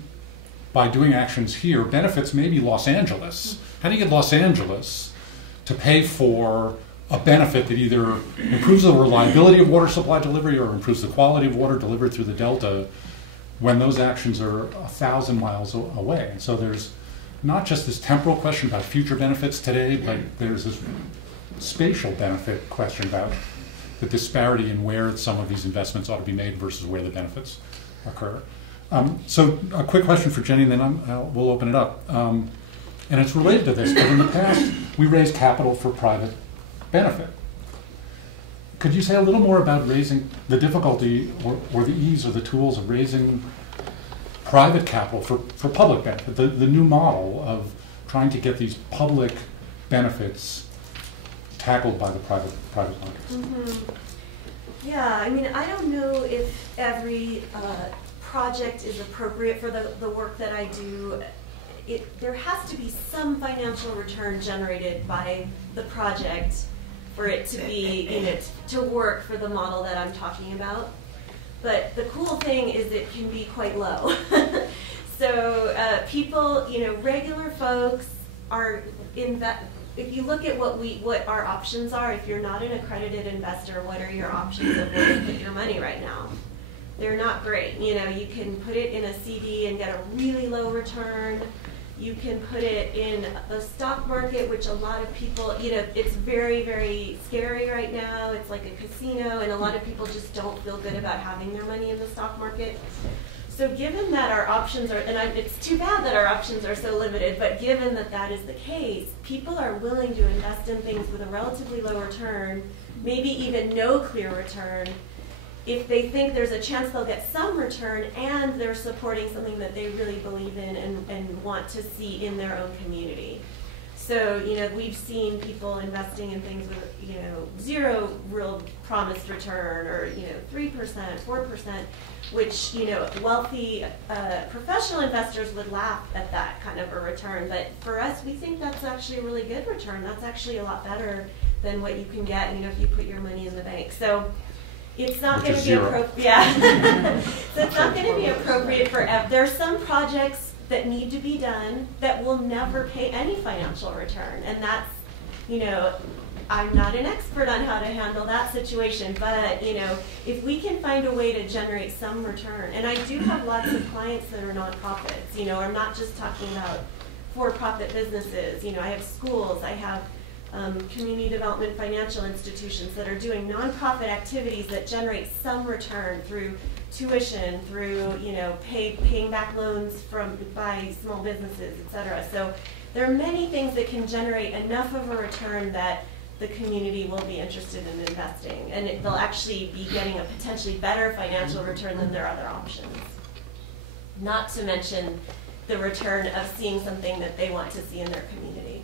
by doing actions here benefits maybe Los Angeles. How do you get Los Angeles to pay for a benefit that either improves the reliability of water supply delivery or improves the quality of water delivered through the Delta when those actions are 1,000 miles away? And so there's not just this temporal question about future benefits today, but there's this spatial benefit question about the disparity in where some of these investments ought to be made versus where the benefits occur. So a quick question for Jenny, and then we'll open it up. And it's related to this, but in the past, we raised capital for private benefit. Could you say a little more about raising the difficulty or the ease or the tools of raising private capital for public benefit, the new model of trying to get these public benefits tackled by the private markets? Mm-hmm. Yeah, I mean, I don't know if every project is appropriate for the work that I do. There has to be some financial return generated by the project for it to be, to work for the model that I'm talking about. But the cool thing is it can be quite low. So people, regular folks are if you look at what our options are, if you're not an accredited investor, what are your options of where to put your money right now? They're not great. You can put it in a CD and get a really low return. You can put it in the stock market, which a lot of people, it's very, very scary right now. It's like a casino, and a lot of people just don't feel good about having their money in the stock market. So given that our options are, and it's too bad that our options are so limited, but given that that is the case, people are willing to invest in things with a relatively low return, maybe even no clear return, if they think there's a chance they'll get some return and they're supporting something that they really believe in and want to see in their own community. So, we've seen people investing in things with, zero real promised return or, 3%, 4%, which, wealthy professional investors would laugh at that kind of a return. But for us, we think that's actually a really good return. That's actually a lot better than what you can get, if you put your money in the bank. So it's not going to be appropriate. Yeah. So it's not going to be appropriate for. There are some projects that need to be done that will never pay any financial return, and I'm not an expert on how to handle that situation, but if we can find a way to generate some return, and I do have lots of clients that are nonprofits. I'm not just talking about for-profit businesses. I have schools, I have community development financial institutions that are doing nonprofit activities that generate some return through tuition, through paying back loans by small businesses, etc. So there are many things that can generate enough of a return that the community will be interested in investing, and they'll actually be getting a potentially better financial return than their other options. Not to mention the return of seeing something that they want to see in their community.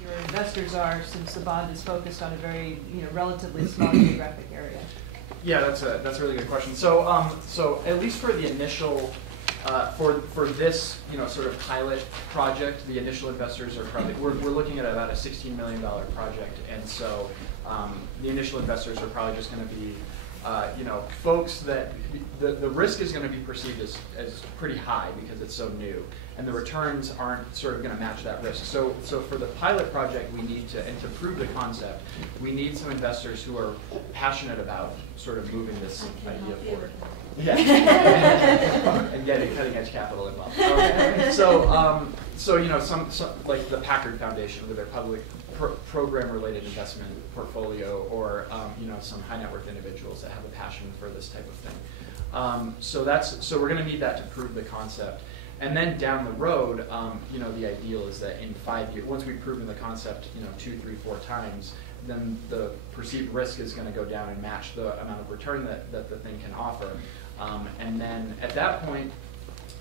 Your investors are, since the bond is focused on a very, relatively small geographic area. Yeah, that's a really good question. So, so at least for the initial, for this, sort of pilot project, the initial investors are probably we're looking at about a $16 million project, and so the initial investors are probably just going to be, folks that the risk is going to be perceived as pretty high because it's so new, and the returns aren't sort of going to match that risk. So for the pilot project, we need to, and to prove the concept, we need some investors who are passionate about sort of moving this idea forward. Yeah, and getting cutting-edge capital involved. Okay. So some like the Packard Foundation with their public program-related investment portfolio, or some high-net-worth individuals that have a passion for this type of thing. So we're going to need that to prove the concept. And then down the road, the ideal is that in 5 years, once we've proven the concept, 2, 3, 4 times, then the perceived risk is going to go down and match the amount of return that the thing can offer. And then at that point,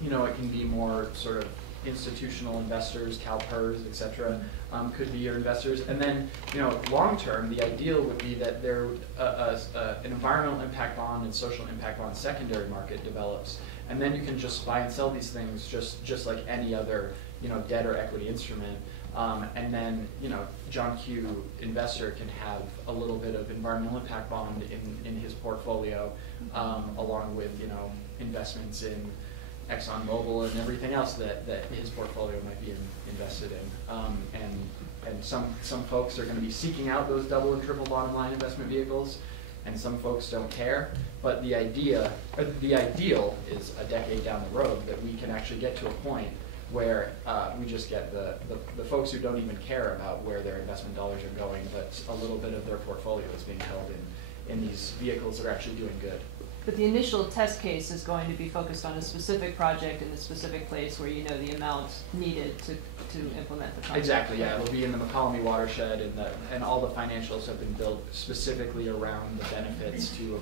it can be more sort of institutional investors, CalPERS, et cetera, could be your investors. And then, long term, the ideal would be that there an environmental impact bond and social impact bond secondary market develops, and then you can just buy and sell these things just like any other debt or equity instrument. And then, John Q. investor can have a little bit of environmental impact bond in his portfolio, along with, investments in ExxonMobil and everything else that his portfolio might be invested in. And some folks are going to be seeking out those double and triple bottom line investment vehicles, and some folks don't care. But the ideal is a decade down the road that we can actually get to a point where we just get the folks who don't even care about where their investment dollars are going, but a little bit of their portfolio is being held in these vehicles that are actually doing good. But the initial test case is going to be focused on a specific project in a specific place where you know the amount needed to implement the project. Exactly, yeah. It'll be in the McCollum watershed, and all the financials have been built specifically around the benefits to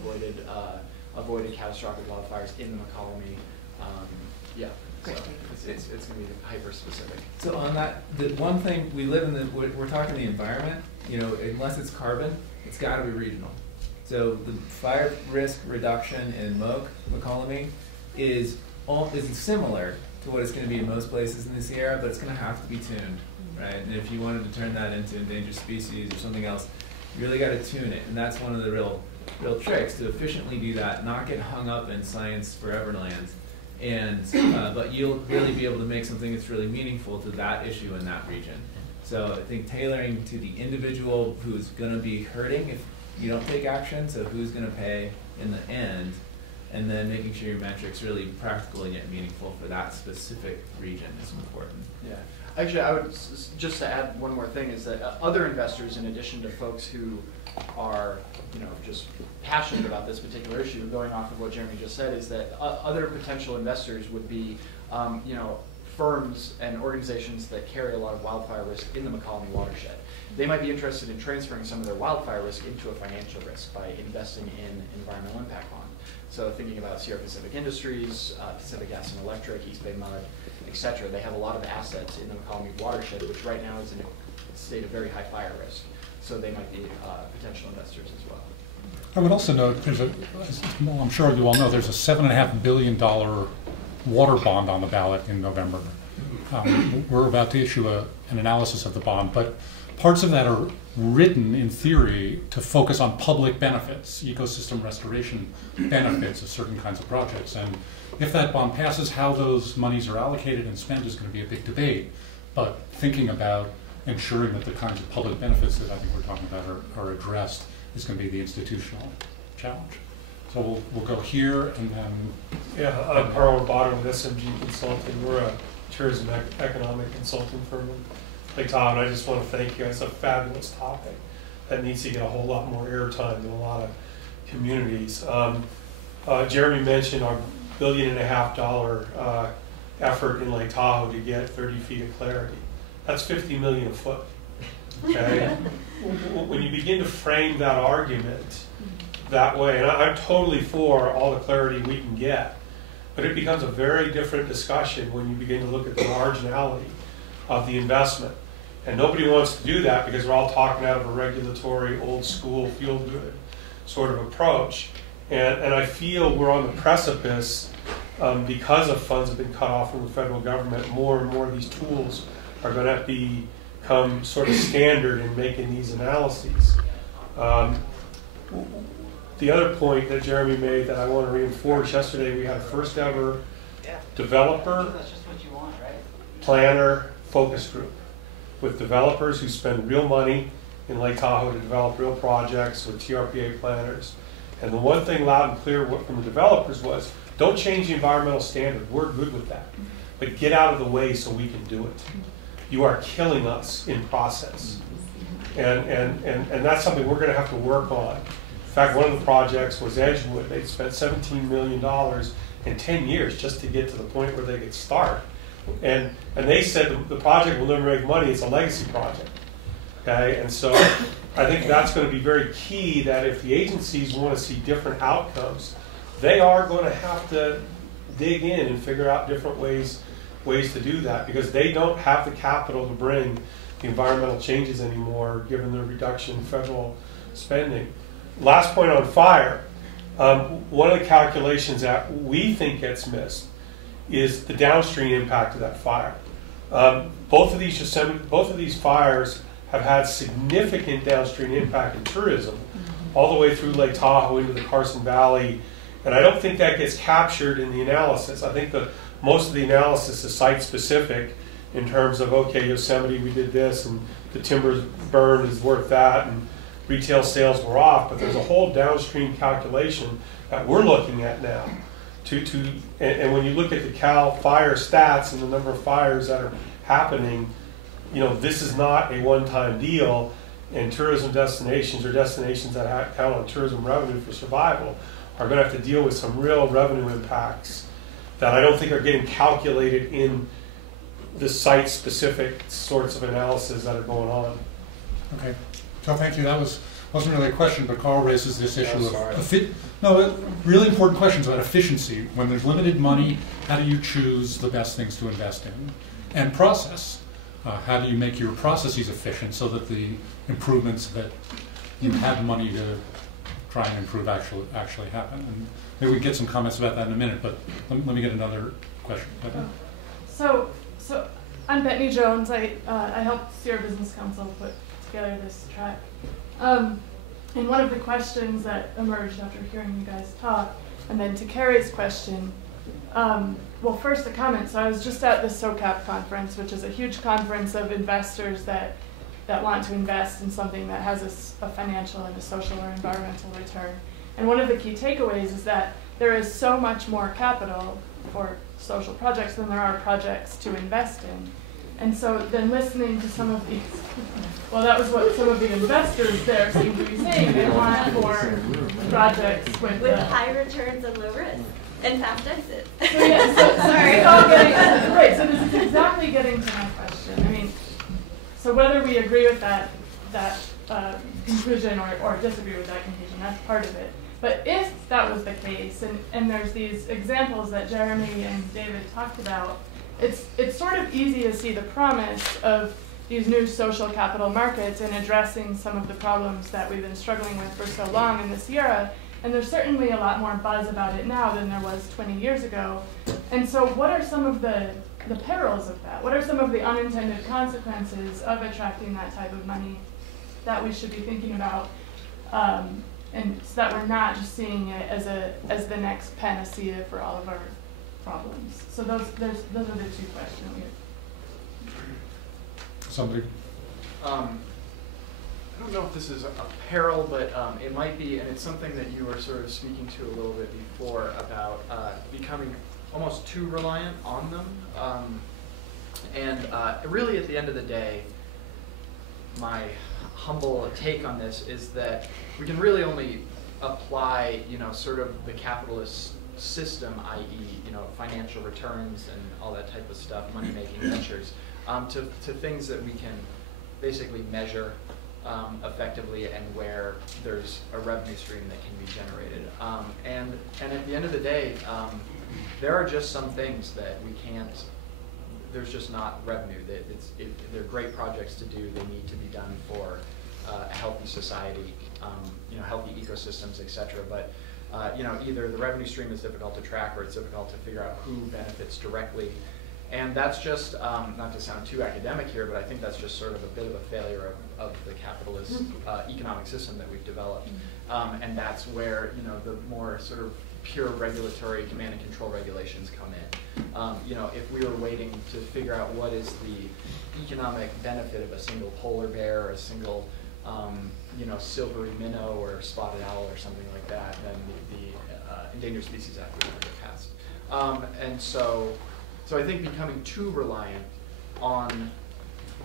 avoided catastrophic wildfires in the McCollum. Yeah. Great. So it's going to be hyper specific. So on that, the one thing we live in, we're talking the environment. Unless it's carbon, it's got to be regional. So the fire risk reduction in McCollum is similar to what it's going to be in most places in the Sierra, but it's going to have to be tuned, right? And if you wanted to turn that into endangered species or something else, you really got to tune it, and that's one of the real tricks to efficiently do that. Not get hung up in science forever land, and but you'll really be able to make something that's really meaningful to that issue in that region. So I think tailoring to the individual who's going to be hurting if you don't take action, so who's going to pay in the end, and then making sure your metrics really practical and yet meaningful for that specific region is important. Yeah. Actually, I would just to add one more thing is that other investors, in addition to folks who are just passionate about this particular issue, going off of what Jeremy just said, is that other potential investors would be firms and organizations that carry a lot of wildfire risk in the McCollum watershed. They might be interested in transferring some of their wildfire risk into a financial risk by investing in environmental impact bond. So thinking about Sierra Pacific Industries, Pacific Gas and Electric, East Bay Mud, etc. They have a lot of assets in the McCollum watershed, which right now is in a state of very high fire risk. So they might be potential investors as well. I would also note, I'm sure you all know, there's a $7.5 billion water bond on the ballot in November. We're about to issue an analysis of the bond, but parts of that are written in theory to focus on public benefits, ecosystem restoration benefits of certain kinds of projects. And if that bond passes, how those monies are allocated and spent is going to be a big debate. But thinking about ensuring that the kinds of public benefits that I think we're talking about are addressed is going to be the institutional challenge. So we'll go here and then. Yeah, I'm Carl Bottom with SMG Consulting. We're a tourism economic consulting firm in Lake Tahoe, and I just want to thank you. It's a fabulous topic that needs to get a whole lot more airtime in a lot of communities. Jeremy mentioned our $1.5 billion effort in Lake Tahoe to get 30 feet of clarity. That's 50 million a foot. Okay? When you begin to frame that argument that way, and I'm totally for all the clarity we can get, but it becomes a very different discussion when you begin to look at the marginality of the investment. And nobody wants to do that because we're all talking out of a regulatory, old school, feel good sort of approach. And I feel we're on the precipice, because of funds have been cut off from the federal government, more and more of these tools are going to become sort of standard in making these analyses. The other point that Jeremy made that I want to reinforce, yesterday we had a first ever developer, planner focus group with developers who spend real money in Lake Tahoe to develop real projects with TRPA planners. And the one thing loud and clear from the developers was, don't change the environmental standard. We're good with that. But get out of the way so we can do it. You are killing us in process. And that's something we're going to have to work on. In fact, one of the projects was Edgewood. They spent $17 million in 10 years just to get to the point where they could start. And they said the project will never make money. It's a legacy project. Okay? And so I think that's going to be very key, that if the agencies want to see different outcomes, they are going to have to dig in and figure out different ways to do that, because they don't have the capital to bring the environmental changes anymore, given the reduction in federal spending. Last point on fire. One of the calculations that we think gets missed is the downstream impact of that fire. Both of these fires have had significant downstream impact in tourism, all the way through Lake Tahoe into the Carson Valley, and I don't think that gets captured in the analysis. I think that most of the analysis is site-specific in terms of, okay, Yosemite, we did this, and the timber burned is worth that, and retail sales were off, but there's a whole downstream calculation that we're looking at now. And when you look at the CAL FIRE stats and the number of fires that are happening, you know, this is not a one-time deal, and tourism destinations, or destinations that count on tourism revenue for survival, are going to have to deal with some real revenue impacts that I don't think are getting calculated in the site-specific sorts of analysis that are going on. Okay, so thank you. That wasn't really a question, but Carl raises this issue of really important questions about efficiency. When there's limited money, how do you choose the best things to invest in? And process. How do you make your processes efficient so that the improvements that you had money to try and improve actually happen? And maybe we can get some comments about that in a minute, but let me get another question. So I'm Bethany Jones. I helped Sierra Business Council put together this track. And one of the questions that emerged after hearing you guys talk, and then to Carrie's question, well, first a comment. So I was just at the SOCAP conference, which is a huge conference of investors that want to invest in something that has a financial and a social or environmental return. And one of the key takeaways is that there is so much more capital for social projects than there are projects to invest in. And so then listening to some of these, well, that was what some of the investors there seem to be saying. They want more projects with high returns and low risk and fast exits. So yeah, sorry. It's all getting, right, so this is exactly getting to my question. I mean, so whether we agree with that conclusion or disagree with that conclusion, that's part of it. But if that was the case, and there's these examples that Jeremy and David talked about, it's sort of easy to see the promise of these new social capital markets in addressing some of the problems that we've been struggling with for so long in the Sierra. And there's certainly a lot more buzz about it now than there was 20 years ago. And so what are some of the perils of that? What are some of the unintended consequences of attracting that type of money that we should be thinking about? And so that we're not just seeing it as the next panacea for all of our problems. So those are the two questions. Somebody? I don't know if this is a peril, but it might be, and it's something that you were sort of speaking to a little bit before about becoming almost too reliant on them. Really, at the end of the day, my humble take on this is that we can really only apply, sort of the capitalist system, i.e., financial returns and all that type of stuff, money-making ventures, to things that we can basically measure effectively and where there's a revenue stream that can be generated. And at the end of the day, there are just some things that we can't, there's just not revenue. They're great projects to do. They need to be done for a healthy society, healthy ecosystems, et cetera. But either the revenue stream is difficult to track or it's difficult to figure out who benefits directly. And that's just, not to sound too academic here, but I think that's just sort of a bit of a failure of the capitalist economic system that we've developed. And that's where, the more sort of pure regulatory command and control regulations come in. If we were waiting to figure out what is the economic benefit of a single polar bear or a single, silvery minnow or spotted owl or something like that, then the Endangered Species Act would never get passed. And so I think becoming too reliant on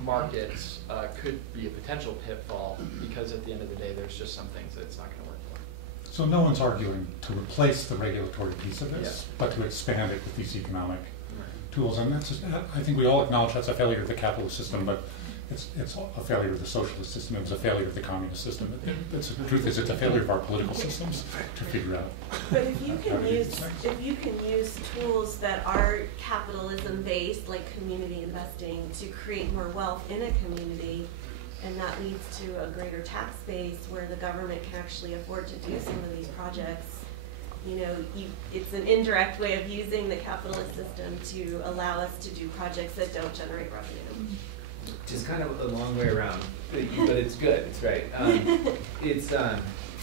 markets could be a potential pitfall, because at the end of the day, there's just some things that it's not going to work for. So no one's arguing to replace the regulatory piece of this, but to expand it with these economic tools. And that's just, I think we all acknowledge that's a failure of the capitalist system, but it's a failure of the socialist system. It was a failure of the communist system. The truth is, it's a failure of our political systems to figure out. But if you can use tools that are capitalism based, like community investing, to create more wealth in a community, and that leads to a greater tax base where the government can actually afford to do some of these projects. It's an indirect way of using the capitalist system to allow us to do projects that don't generate revenue. Which is kind of a long way around, but it's good. It's right.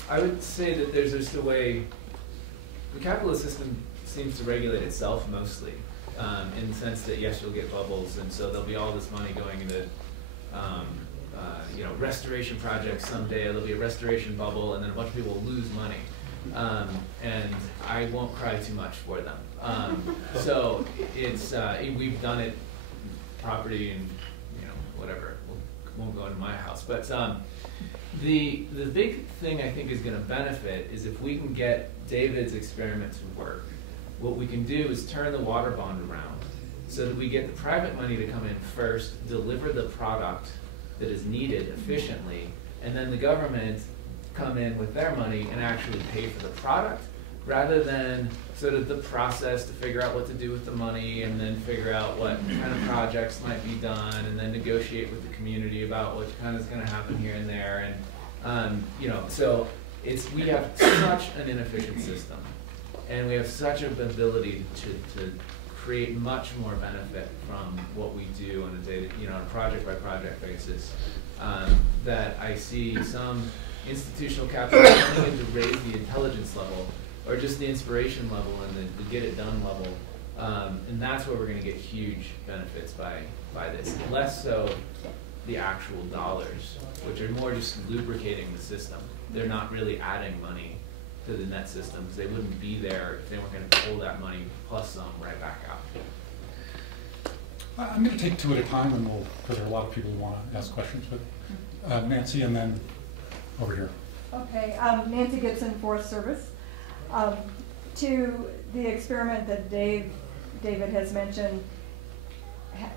I would say that there's just a way. The capitalist system seems to regulate itself mostly, in the sense that yes, you'll get bubbles, and so there'll be all this money going into, restoration projects someday. There'll be a restoration bubble, and then a bunch of people will lose money, and I won't cry too much for them. So it's we've done it, property and whatever. Won't go into my house, but the big thing I think is going to benefit is if we can get David's experiment to work. What we can do is turn the water bond around so that we get the private money to come in first, deliver the product that is needed efficiently, and then the government come in with their money and actually pay for the product, rather than sort of the process to figure out what to do with the money and then figure out what kind of projects might be done and then negotiate with the community about what kind of is going to happen here and there. And, so we have such an inefficient system, and we have such an ability to create much more benefit from what we do on a project by project basis, that I see some institutional capital coming in to raise the intelligence level, or just the inspiration level and the get it done level, and that's where we're going to get huge benefits by this. Less so the actual dollars, which are more just lubricating the system. They're not really adding money to the net system, because they wouldn't be there if they weren't going to pull that money plus some right back out. I'm going to take two at a time, and because there are a lot of people who want to ask questions. But Nancy, and then over here. Okay, Nancy Gibson, Forest Service. To the experiment that David has mentioned,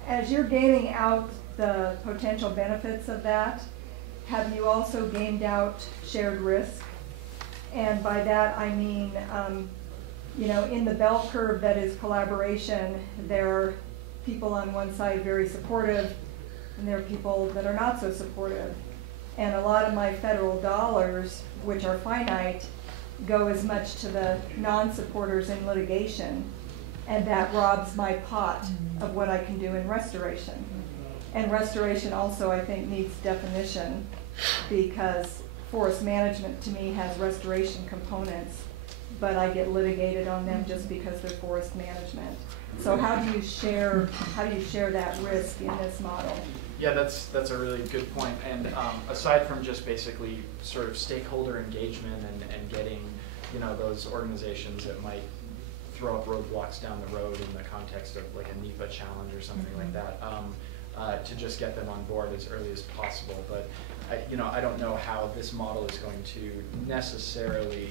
as you're gaming out the potential benefits of that, have you also gamed out shared risk? And by that I mean, in the bell curve that is collaboration, there are people on one side very supportive, and there are people that are not so supportive. And a lot of my federal dollars, which are finite, go as much to the non-supporters in litigation, and that robs my pot of what I can do in restoration. And restoration also, I think, needs definition, because forest management to me has restoration components but I get litigated on them just because they're forest management. So how do you share that risk in this model? Yeah, that's a really good point. And aside from just basically sort of stakeholder engagement and getting, you know, those organizations that might throw up roadblocks down the road in the context of like a NEPA challenge or something like that, to just get them on board as early as possible. But I don't know how this model is going to necessarily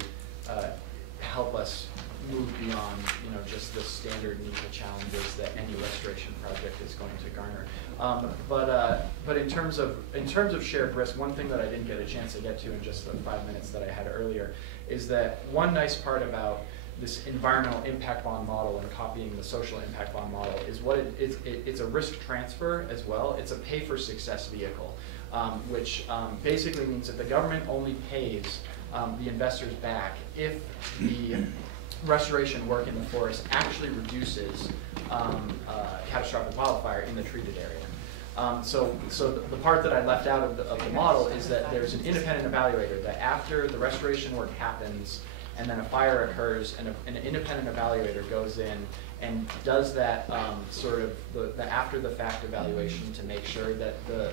help us move beyond, you know, just the standard NEPA challenges that any restoration project is going to garner. But in terms of shared risk, one thing that I didn't get a chance to get to in just the 5 minutes that I had earlier is that one nice part about this environmental impact bond model and copying the social impact bond model is what it's a risk transfer as well. It's a pay for success vehicle, which basically means that the government only pays the investors back if the restoration work in the forest actually reduces catastrophic wildfire in the treated area. So the part that I left out of the model is that there's an independent evaluator that after the restoration work happens and then a fire occurs, and an independent evaluator goes in and does that sort of the after the fact evaluation to make sure that the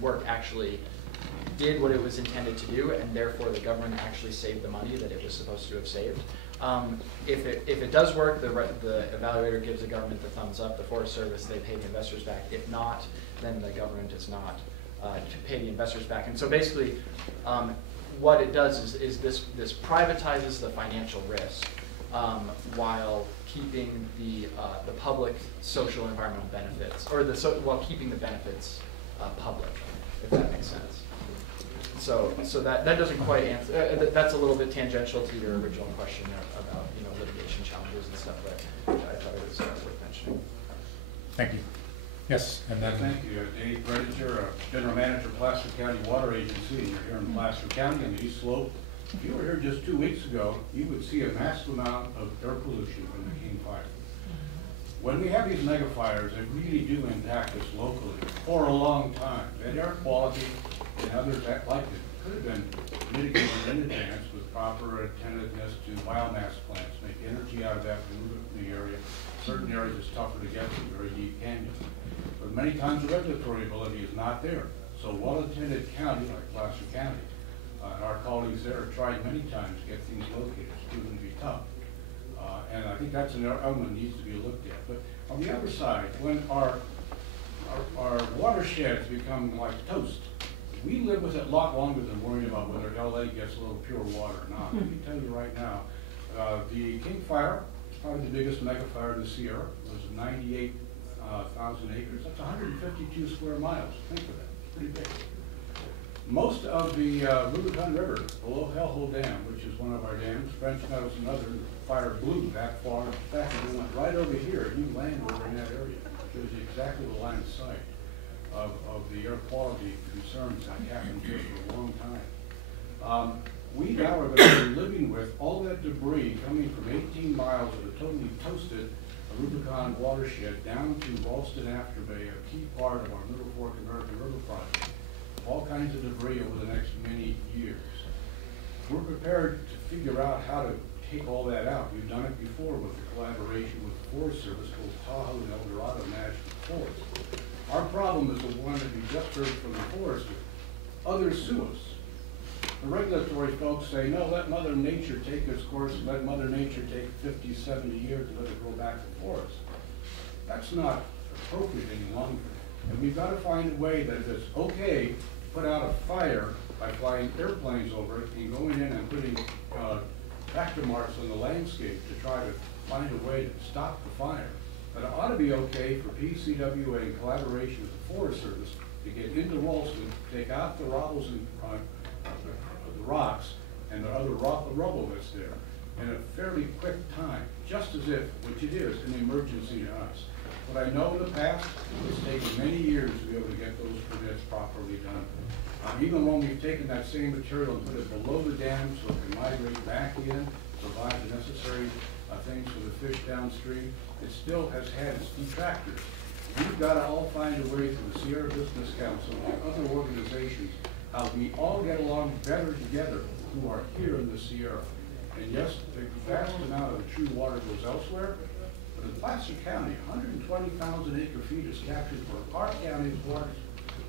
work actually did what it was intended to do, and therefore the government actually saved the money that it was supposed to have saved. If it does work, the evaluator gives the government the thumbs up, the Forest Service, they pay the investors back. If not, then the government does not to pay the investors back. And so basically, what it does is this privatizes the financial risk while keeping the public social environmental benefits, or while keeping the benefits public, if that makes sense. So that doesn't quite answer. That's a little bit tangential to your original question about, you know, litigation challenges and stuff, but I thought it was worth mentioning. Thank you. Yes, and then. Thank you. Dave Bredinger, General Manager, Placer County Water Agency. You're here in Placer County on the East Slope. If you were here just 2 weeks ago, you would see a massive amount of air pollution from the King Fire. When we have these mega fires, they really do impact us locally for a long time. And air quality and others that like it could have been mitigated in advance with proper attentiveness to biomass plants, make energy out of that, move it in the area. Certain areas it's tougher to get to, very deep canyons. But many times the regulatory ability is not there. So well-attended county, like Placer County, our colleagues there have tried many times to get things located. It's proven to be tough. And I think that's an element that needs to be looked at. But on the other side, when our watersheds become like toast, we live with it a lot longer than worrying about whether LA gets a little pure water or not. Let me tell you right now, the King Fire is probably the biggest mega fire in the Sierra. It was 98,000 acres. That's 152 square miles. Think of that. It's pretty big. Most of the Rubicon River below Hellhole Dam, which is one of our dams, French Meadows and other, fire blew that far. In fact, it went right over here. You land over in that area. It shows you exactly the line of sight of the air quality concerns that happened here for a long time. We now are going to be living with all that debris coming from 18 miles of a totally toasted Rubicon watershed down to Ralston Afterbay, a key part of our Middle Fork American River project. All kinds of debris over the next many years. We're prepared to figure out how to take all that out. We've done it before with the collaboration with the Forest Service, both Tahoe and El Dorado National Forest. Our problem is the one that we just heard from the forester. Others sue us. The regulatory folks say, no, let Mother Nature take its course, let Mother Nature take 50, 70 years to let it grow back to forest. That's not appropriate any longer. And we've got to find a way that if it's okay to put out a fire by flying airplanes over it and going in and putting tractor marks on the landscape to try to find a way to stop the fire, but it ought to be okay for PCWA in collaboration with the Forest Service to get into Ralston, take out the rubbles and the rocks and the other rubble that's there in a fairly quick time, just as if, which it is, an emergency to us. What I know in the past, it's taken many years to be able to get those permits properly done. Even when we've taken that same material and put it below the dam so it can migrate back in, provide the necessary things for the fish downstream, it still has had its detractors. We've got to all find a way through the Sierra Business Council and other organizations how we all get along better together who are here in the Sierra. And yes, the vast amount of the true water goes elsewhere, but in Placer County, 120,000 acre-feet is captured for our county's water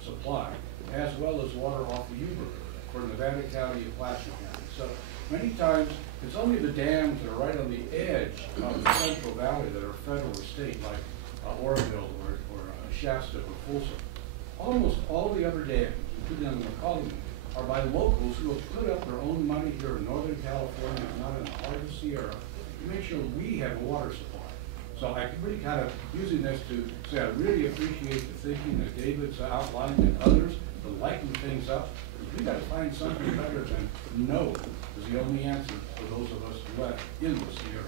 supply, as well as water off the Huber for Nevada County and Placer County. So many times, it's only the dams that are right on the edge of the Central Valley that are federal or state, like Oroville or Shasta or Folsom. Almost all the other dams, including the McCollum, are by locals who have put up their own money here in Northern California, not in the heart of the Sierra, to make sure we have a water supply. So I can really kind of using this to say I really appreciate the thinking that David's outlined and others to lighten things up. We got to find something better than no is the only answer for those of us left in the Sierra.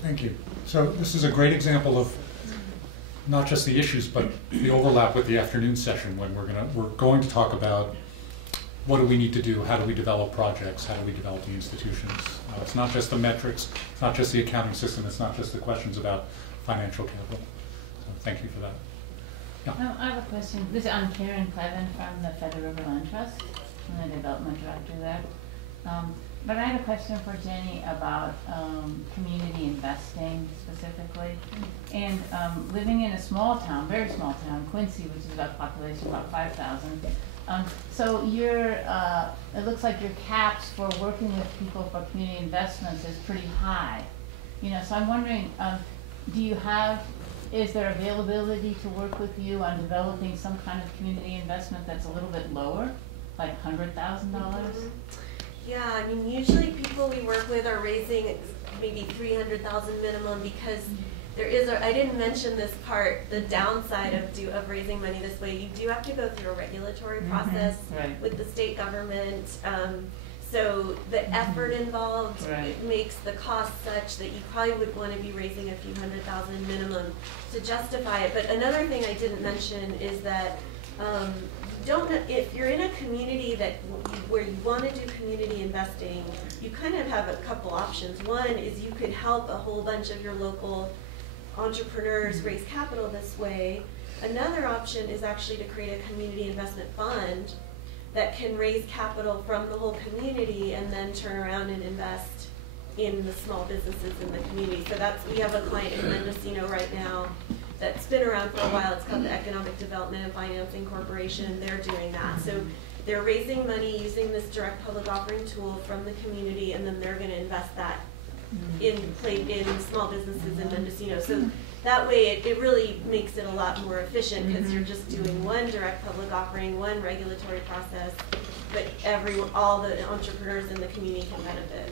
Thank you. So this is a great example of not just the issues, but the overlap with the afternoon session when we're going to talk about what do we need to do, how do we develop projects, how do we develop the institutions. It's not just the metrics, it's not just the accounting system, it's not just the questions about financial capital. So thank you for that. Yeah. I have a question. I'm Karen Clevin from the Feather River Land Trust. I'm the development director there. But I had a question for Jenny about community investing specifically. And living in a small town, very small town, Quincy, which is about a population of about 5,000. So it looks like your caps for working with people for community investments is pretty high. So I'm wondering, is there availability to work with you on developing some kind of community investment that's a little bit lower, like $100,000? Mm-hmm. Yeah, I mean, usually people we work with are raising maybe $300,000 minimum because there is I didn't mention this part, the downside of raising money this way. You do have to go through a regulatory process with the state government. So the effort involved it makes the cost such that you probably would want to be raising a few $100,000 minimum to justify it. But another thing I didn't mention is that if you're in a community where you want to do community investing, you kind of have a couple options. One is you could help a whole bunch of your local entrepreneurs raise capital this way. Another option is actually to create a community investment fund that can raise capital from the whole community and then turn around and invest in the small businesses in the community. So we have a client in Mendocino right now that's been around for a while. It's called the Economic Development and Financing Corporation, and they're doing that. So they're raising money using this direct public offering tool from the community, and then they're going to invest that in small businesses in Mendocino. So that way it really makes it a lot more efficient because you're just doing one direct public offering, one regulatory process, but all the entrepreneurs in the community can benefit.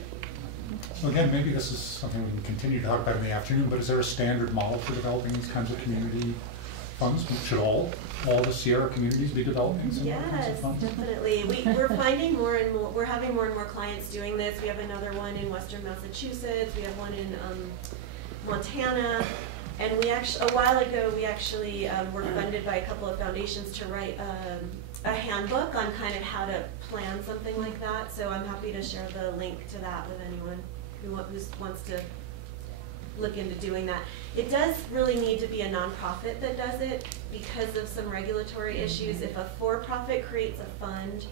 So again, maybe this is something we can continue to talk about in the afternoon, but is there a standard model for developing these kinds of community funds? Should all the Sierra communities be developing similar kinds of funds? Yes, definitely. We're finding more and more, we're having more and more clients doing this. We have another one in Western Massachusetts. We have one in Montana. And a while ago, we actually were funded by a couple of foundations to write a handbook on kind of how to plan something like that. So I'm happy to share the link to that with anyone who wants to look into doing that. It does really need to be a nonprofit that does it because of some regulatory issues. If a for-profit creates a fund,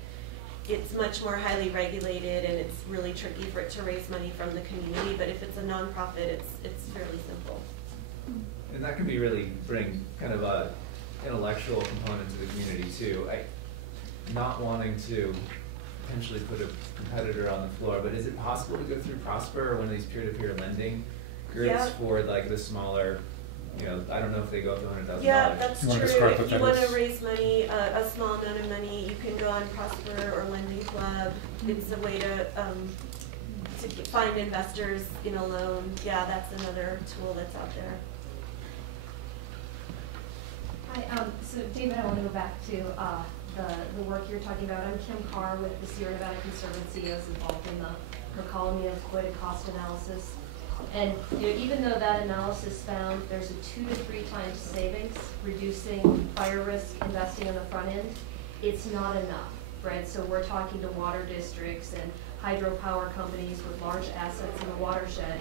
it's much more highly regulated and it's really tricky for it to raise money from the community. But if it's a nonprofit, it's fairly simple. And that can be really bring kind of a intellectual component to the community too. Not wanting to potentially put a competitor on the floor, but is it possible to go through Prosper or one of these peer-to-peer lending groups for like the smaller, I don't know if they go up to $100,000. Yeah, that's true. If you want to raise money, a small amount of money, you can go on Prosper or Lending Club. It's a way to find investors in a loan. Yeah, that's another tool that's out there. Hi, so David, I want to go back to the work you're talking about. I'm Kim Carr with the Sierra Nevada Conservancy. I was involved in the McCollum avoided cost analysis. And even though that analysis found there's a 2 to 3 times savings reducing fire risk investing on the front end, it's not enough, right? So we're talking to water districts and hydropower companies with large assets in the watershed.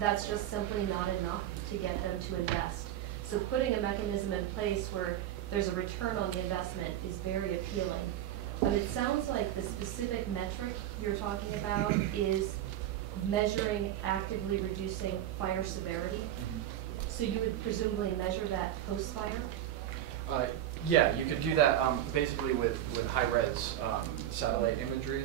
That's just simply not enough to get them to invest. So putting a mechanism in place where there's a return on the investment is very appealing. But it sounds like the specific metric you're talking about is measuring actively reducing fire severity. So you would presumably measure that post-fire? Yeah, you could do that basically with high-res satellite imagery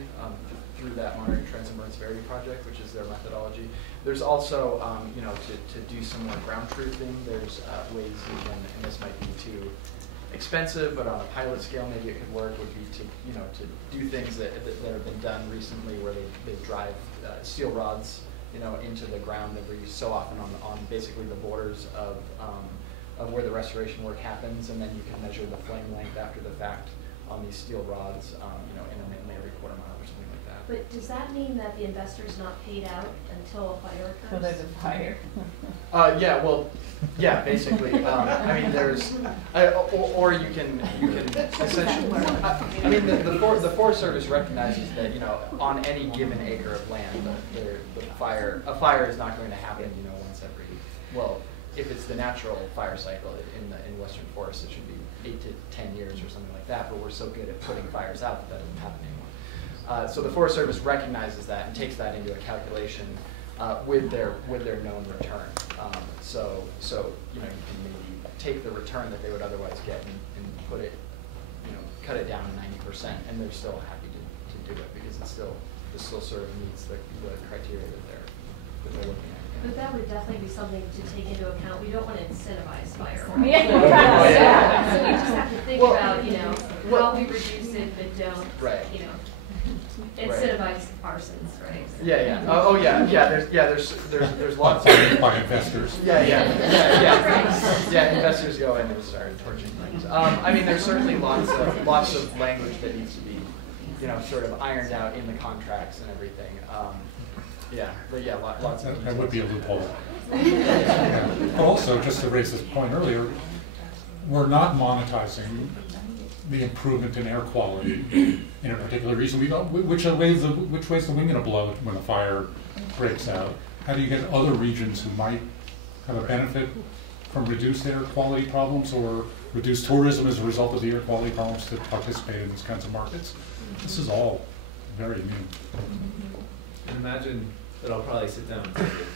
through that Monitoring Trends and Burn Severity project, which is their methodology. There's also, you know, to do some more ground truthing, there's ways you can, and this might be too expensive, but on a pilot scale maybe it could work, would be to, you know, to do things that have been done recently where they drive steel rods, you know, into the ground every so often on basically the borders of where the restoration work happens, and then you can measure the flame length after the fact on these steel rods, you know, intermittently every quarter mile or something like that. But does that mean that the investor is not paid out until a fire occurs? So there's a fire. Yeah, well, yeah, basically. I mean, there's, or you can essentially. I mean, the Forest Service recognizes that, you know, on any given acre of land, a fire is not going to happen, you know, once every. Well, if it's the natural fire cycle in western forests, it should be 8 to 10 years or something like that. But we're so good at putting fires out that doesn't happen anymore. So the Forest Service recognizes that and takes that into a calculation with their known return. So you know, you can maybe take the return that they would otherwise get and put it, you know, cut it down to 90%, and they're still happy to do it because it still sort of meets the criteria that they're looking at. But that would definitely be something to take into account. We don't want to incentivize fire. Yeah. So we just have to think about, you know, how we reduce it, but don't, you know, incentivize arsons, right? Yeah. Oh yeah. There's lots of by investors. Yeah. Investors go in and start torching things. I mean, there's certainly lots of language that needs to be, you know, sort of ironed out in the contracts and everything. Lots of. That would be a loophole. Yeah. But also, just to raise this point earlier, we're not monetizing the improvement in air quality in a particular region. We don't. Which way's the wind going to blow when a fire breaks out? How do you get other regions who might have a benefit from reduced air quality problems or reduced tourism as a result of the air quality problems to participate in these kinds of markets? This is all very new. And imagine that I'll probably sit down and take it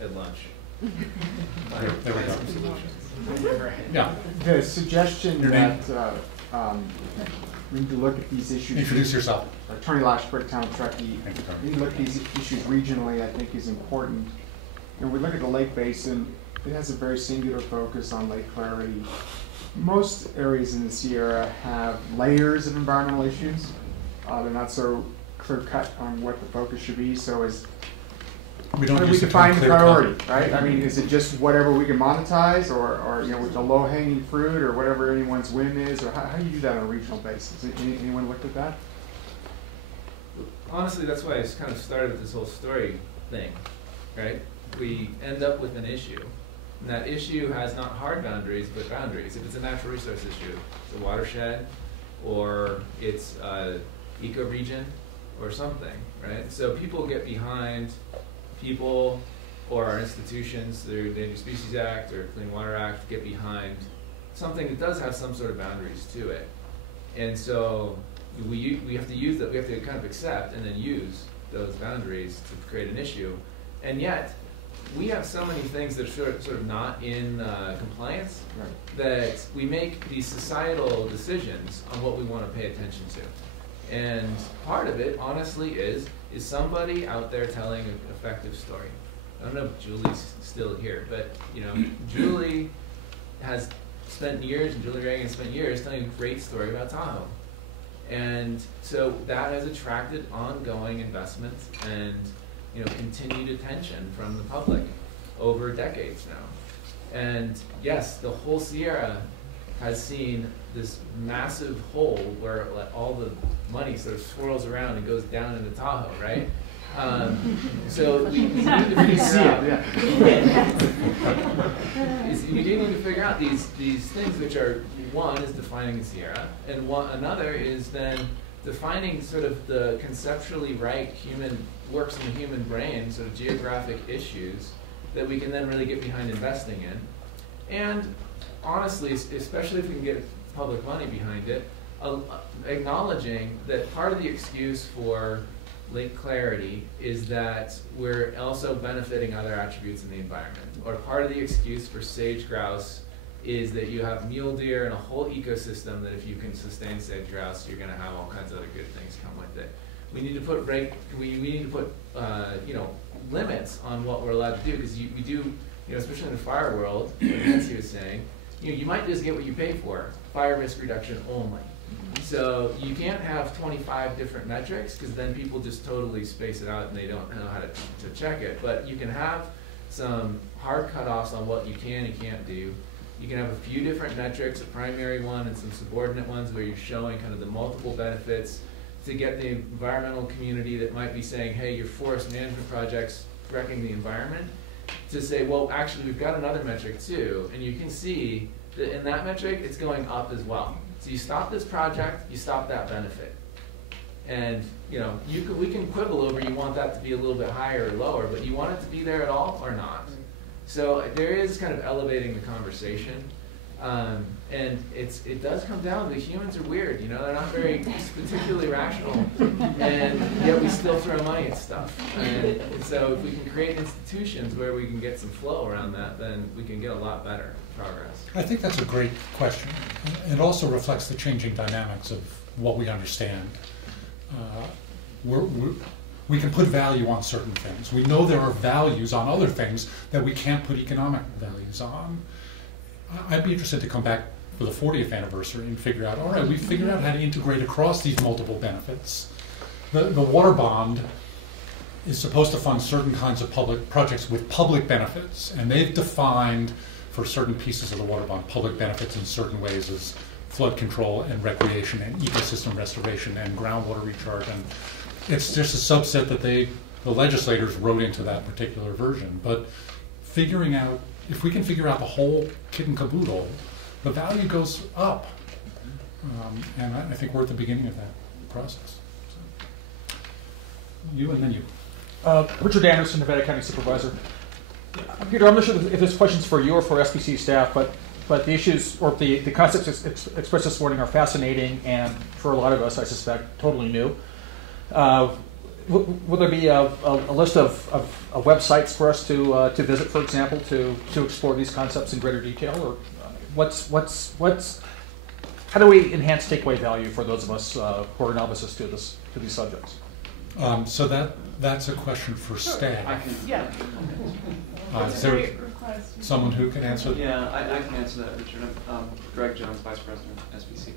at lunch. There we go. Yeah. The suggestion Your name? that we need to look at these issues. Introduce yourself. Attorney Lash, Bricktown, Truckee. We need to look at these issues regionally, I think is important. And we look at the Lake Basin, it has a very singular focus on lake clarity. Most areas in the Sierra have layers of environmental issues. They're not so clear cut on what the focus should be. So as we don't we define the priority, right? I mean, is it just whatever we can monetize, or you know, with the low-hanging fruit, or whatever anyone's whim is, or how do you do that on a regional basis? Anyone looked at that? Honestly, that's why I kind of started with this whole story thing, right? We end up with an issue, and that issue has not hard boundaries, but boundaries. If it's a natural resource issue, it's a watershed, or it's a ecoregion, or something, right? So people get behind people or our institutions through the Endangered Species Act or Clean Water Act get behind something that does have some sort of boundaries to it. And so we have to use that, we have to kind of accept and then use those boundaries to create an issue. And yet, we have so many things that are sort of not in compliance that we make these societal decisions on what we want to pay attention to. And part of it, honestly, is somebody out there telling an effective story. I don't know if Julie's still here, but you know, Julie has spent years, and Julie Reagan spent years telling a great story about Tahoe. And so that has attracted ongoing investment and, you know, continued attention from the public over decades now. And yes, the whole Sierra has seen this massive hole where all the money sort of swirls around and goes down into Tahoe, right? So we need to figure out. We do need to figure out these things, which are, one is defining the Sierra, and another is then defining sort of the conceptually right human works in the human brain, sort of geographic issues that we can then really get behind investing in. And honestly, especially if we can get public money behind it, acknowledging that part of the excuse for Lake Clarity is that we're also benefiting other attributes in the environment. Or part of the excuse for sage grouse is that you have mule deer and a whole ecosystem that if you can sustain sage grouse, you're going to have all kinds of other good things come with it. We need to put you know, limits on what we're allowed to do, because we do, you know, especially in the fire world, like Nancy was saying, you know, you might just get what you pay for, fire risk reduction only. So you can't have 25 different metrics, because then people just totally space it out and they don't know how to check it. But you can have some hard cutoffs on what you can and can't do. You can have a few different metrics, a primary one and some subordinate ones where you're showing kind of the multiple benefits to get the environmental community that might be saying, hey, your forest management project's wrecking the environment, to say, well, actually, we've got another metric too, and you can see that in that metric, it's going up as well. So you stop this project, you stop that benefit. And you know, we can quibble over you want that to be a little bit higher or lower, but you want it to be there at all or not. So there is kind of elevating the conversation. And it does come down to humans are weird, you know, they're not very particularly rational, and yet we still throw money at stuff. And so if we can create institutions where we can get some flow around that, then we can get a lot better progress. I think that's a great question. It also reflects the changing dynamics of what we understand. We can put value on certain things. We know there are values on other things that we can't put economic values on. I'd be interested to come back for the 40th anniversary and figure out, all right, we figured out how to integrate across these multiple benefits. The water bond is supposed to fund certain kinds of public projects with public benefits, and they've defined for certain pieces of the water bond public benefits in certain ways as flood control and recreation and ecosystem restoration and groundwater recharge. And it's just a subset that the legislators wrote into that particular version. But figuring out, if we can figure out the whole kit and caboodle, the value goes up. And I think we're at the beginning of that process. So, you and then you. Richard Anderson, Nevada County Supervisor. Peter, I'm not sure if this question's for you or for SBC staff, but the issues or the concepts expressed this morning are fascinating and for a lot of us, I suspect, totally new. Will there be a list of websites for us to visit, for example, to explore these concepts in greater detail, or how do we enhance takeaway value for those of us who are novices to these subjects? So that's a question for staff. Yeah. Is there someone who can answer? Yeah, I can answer that, Richard. I'm Greg Jones, Vice President of SBC.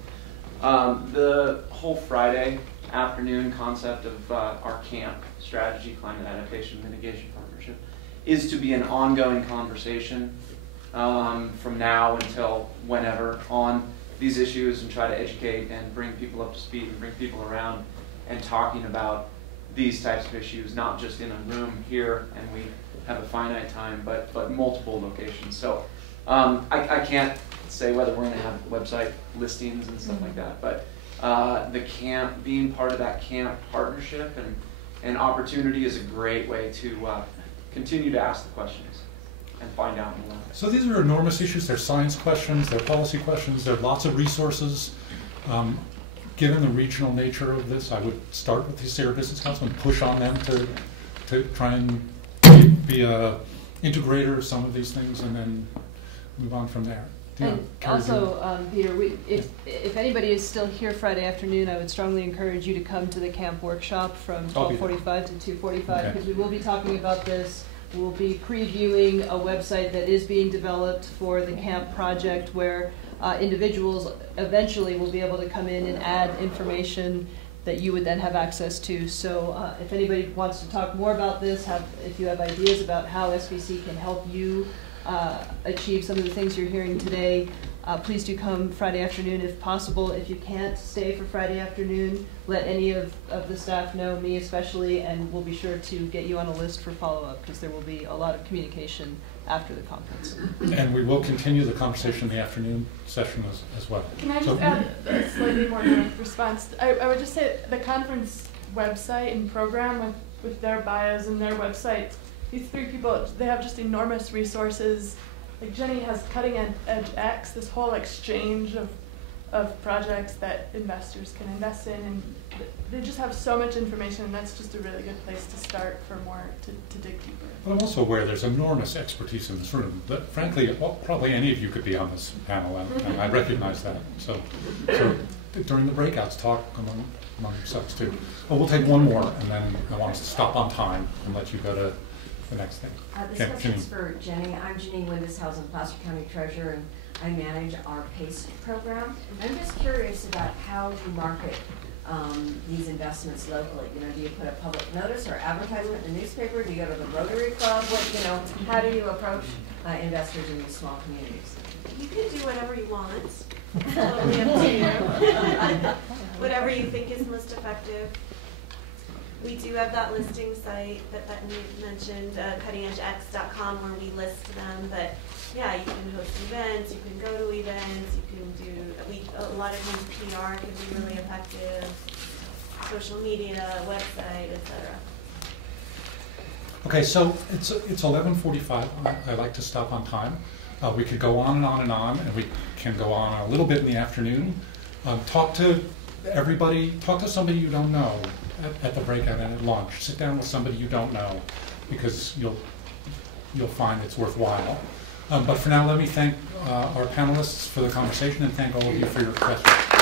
The whole Friday afternoon concept of our CAMP, Strategy, Climate Adaptation, Mitigation Partnership, is to be an ongoing conversation from now until whenever on these issues, and try to educate and bring people up to speed and bring people around and talking about these types of issues, not just in a room here and we have a finite time, but multiple locations. So I can't say whether we're going to have website listings and stuff like that, but the camp, being part of that camp partnership and opportunity is a great way to continue to ask the questions and find out more. So these are enormous issues. They're science questions, they're policy questions, there are lots of resources. Given the regional nature of this, I would start with the Sierra Business Council and push on them to try and be a integrator of some of these things and then move on from there. And also, Peter, if anybody is still here Friday afternoon, I would strongly encourage you to come to the camp workshop from 12:45 to 2:45, because we will be talking about this. We'll be previewing a website that is being developed for the camp project where individuals eventually will be able to come in and add information that you would then have access to. So if anybody wants to talk more about this, if you have ideas about how SBC can help you achieve some of the things you're hearing today, please do come Friday afternoon if possible. If you can't stay for Friday afternoon, let any of the staff know, me especially, and we'll be sure to get you on a list for follow-up, because there will be a lot of communication after the conference. And we will continue the conversation in the afternoon session as well. Can I just add a slightly more direct response? I would just say the conference website and program with their bios and their websites, these three people, they have just enormous resources. Like Jenny has Cutting Edge X, this whole exchange of of projects that investors can invest in, and they just have so much information, and that's just a really good place to start for more to dig deeper. But I'm also aware there's enormous expertise in this room that, frankly, probably any of you could be on this panel, and I recognize that. So during the breakouts, talk among yourselves too. But we'll take one more, and then I want us to stop on time and let you go to the next thing. This question's for Jenny. I'm Janine Windishausen, Placer County Treasurer, and I manage our PACE program. I'm just curious about how you market these investments locally. You know, do you put a public notice or advertisement in the newspaper? Do you go to the Rotary Club? How do you approach investors in these small communities? You can do whatever you want. Totally up to you. Whatever you think is most effective. We do have that listing site that Bethany mentioned, cuttingedgex.com, where we list them. But yeah, you can host events, you can go to events, you can do, a lot of times PR can be really effective, social media, website, etc. Okay, so it's 11:45. I like to stop on time. We could go on and on and on, and we can go on a little bit in the afternoon. Talk to everybody. Talk to somebody you don't know at the breakout and at lunch. Sit down with somebody you don't know, because you'll find it's worthwhile. But for now, let me thank our panelists for the conversation and thank all of you for your questions.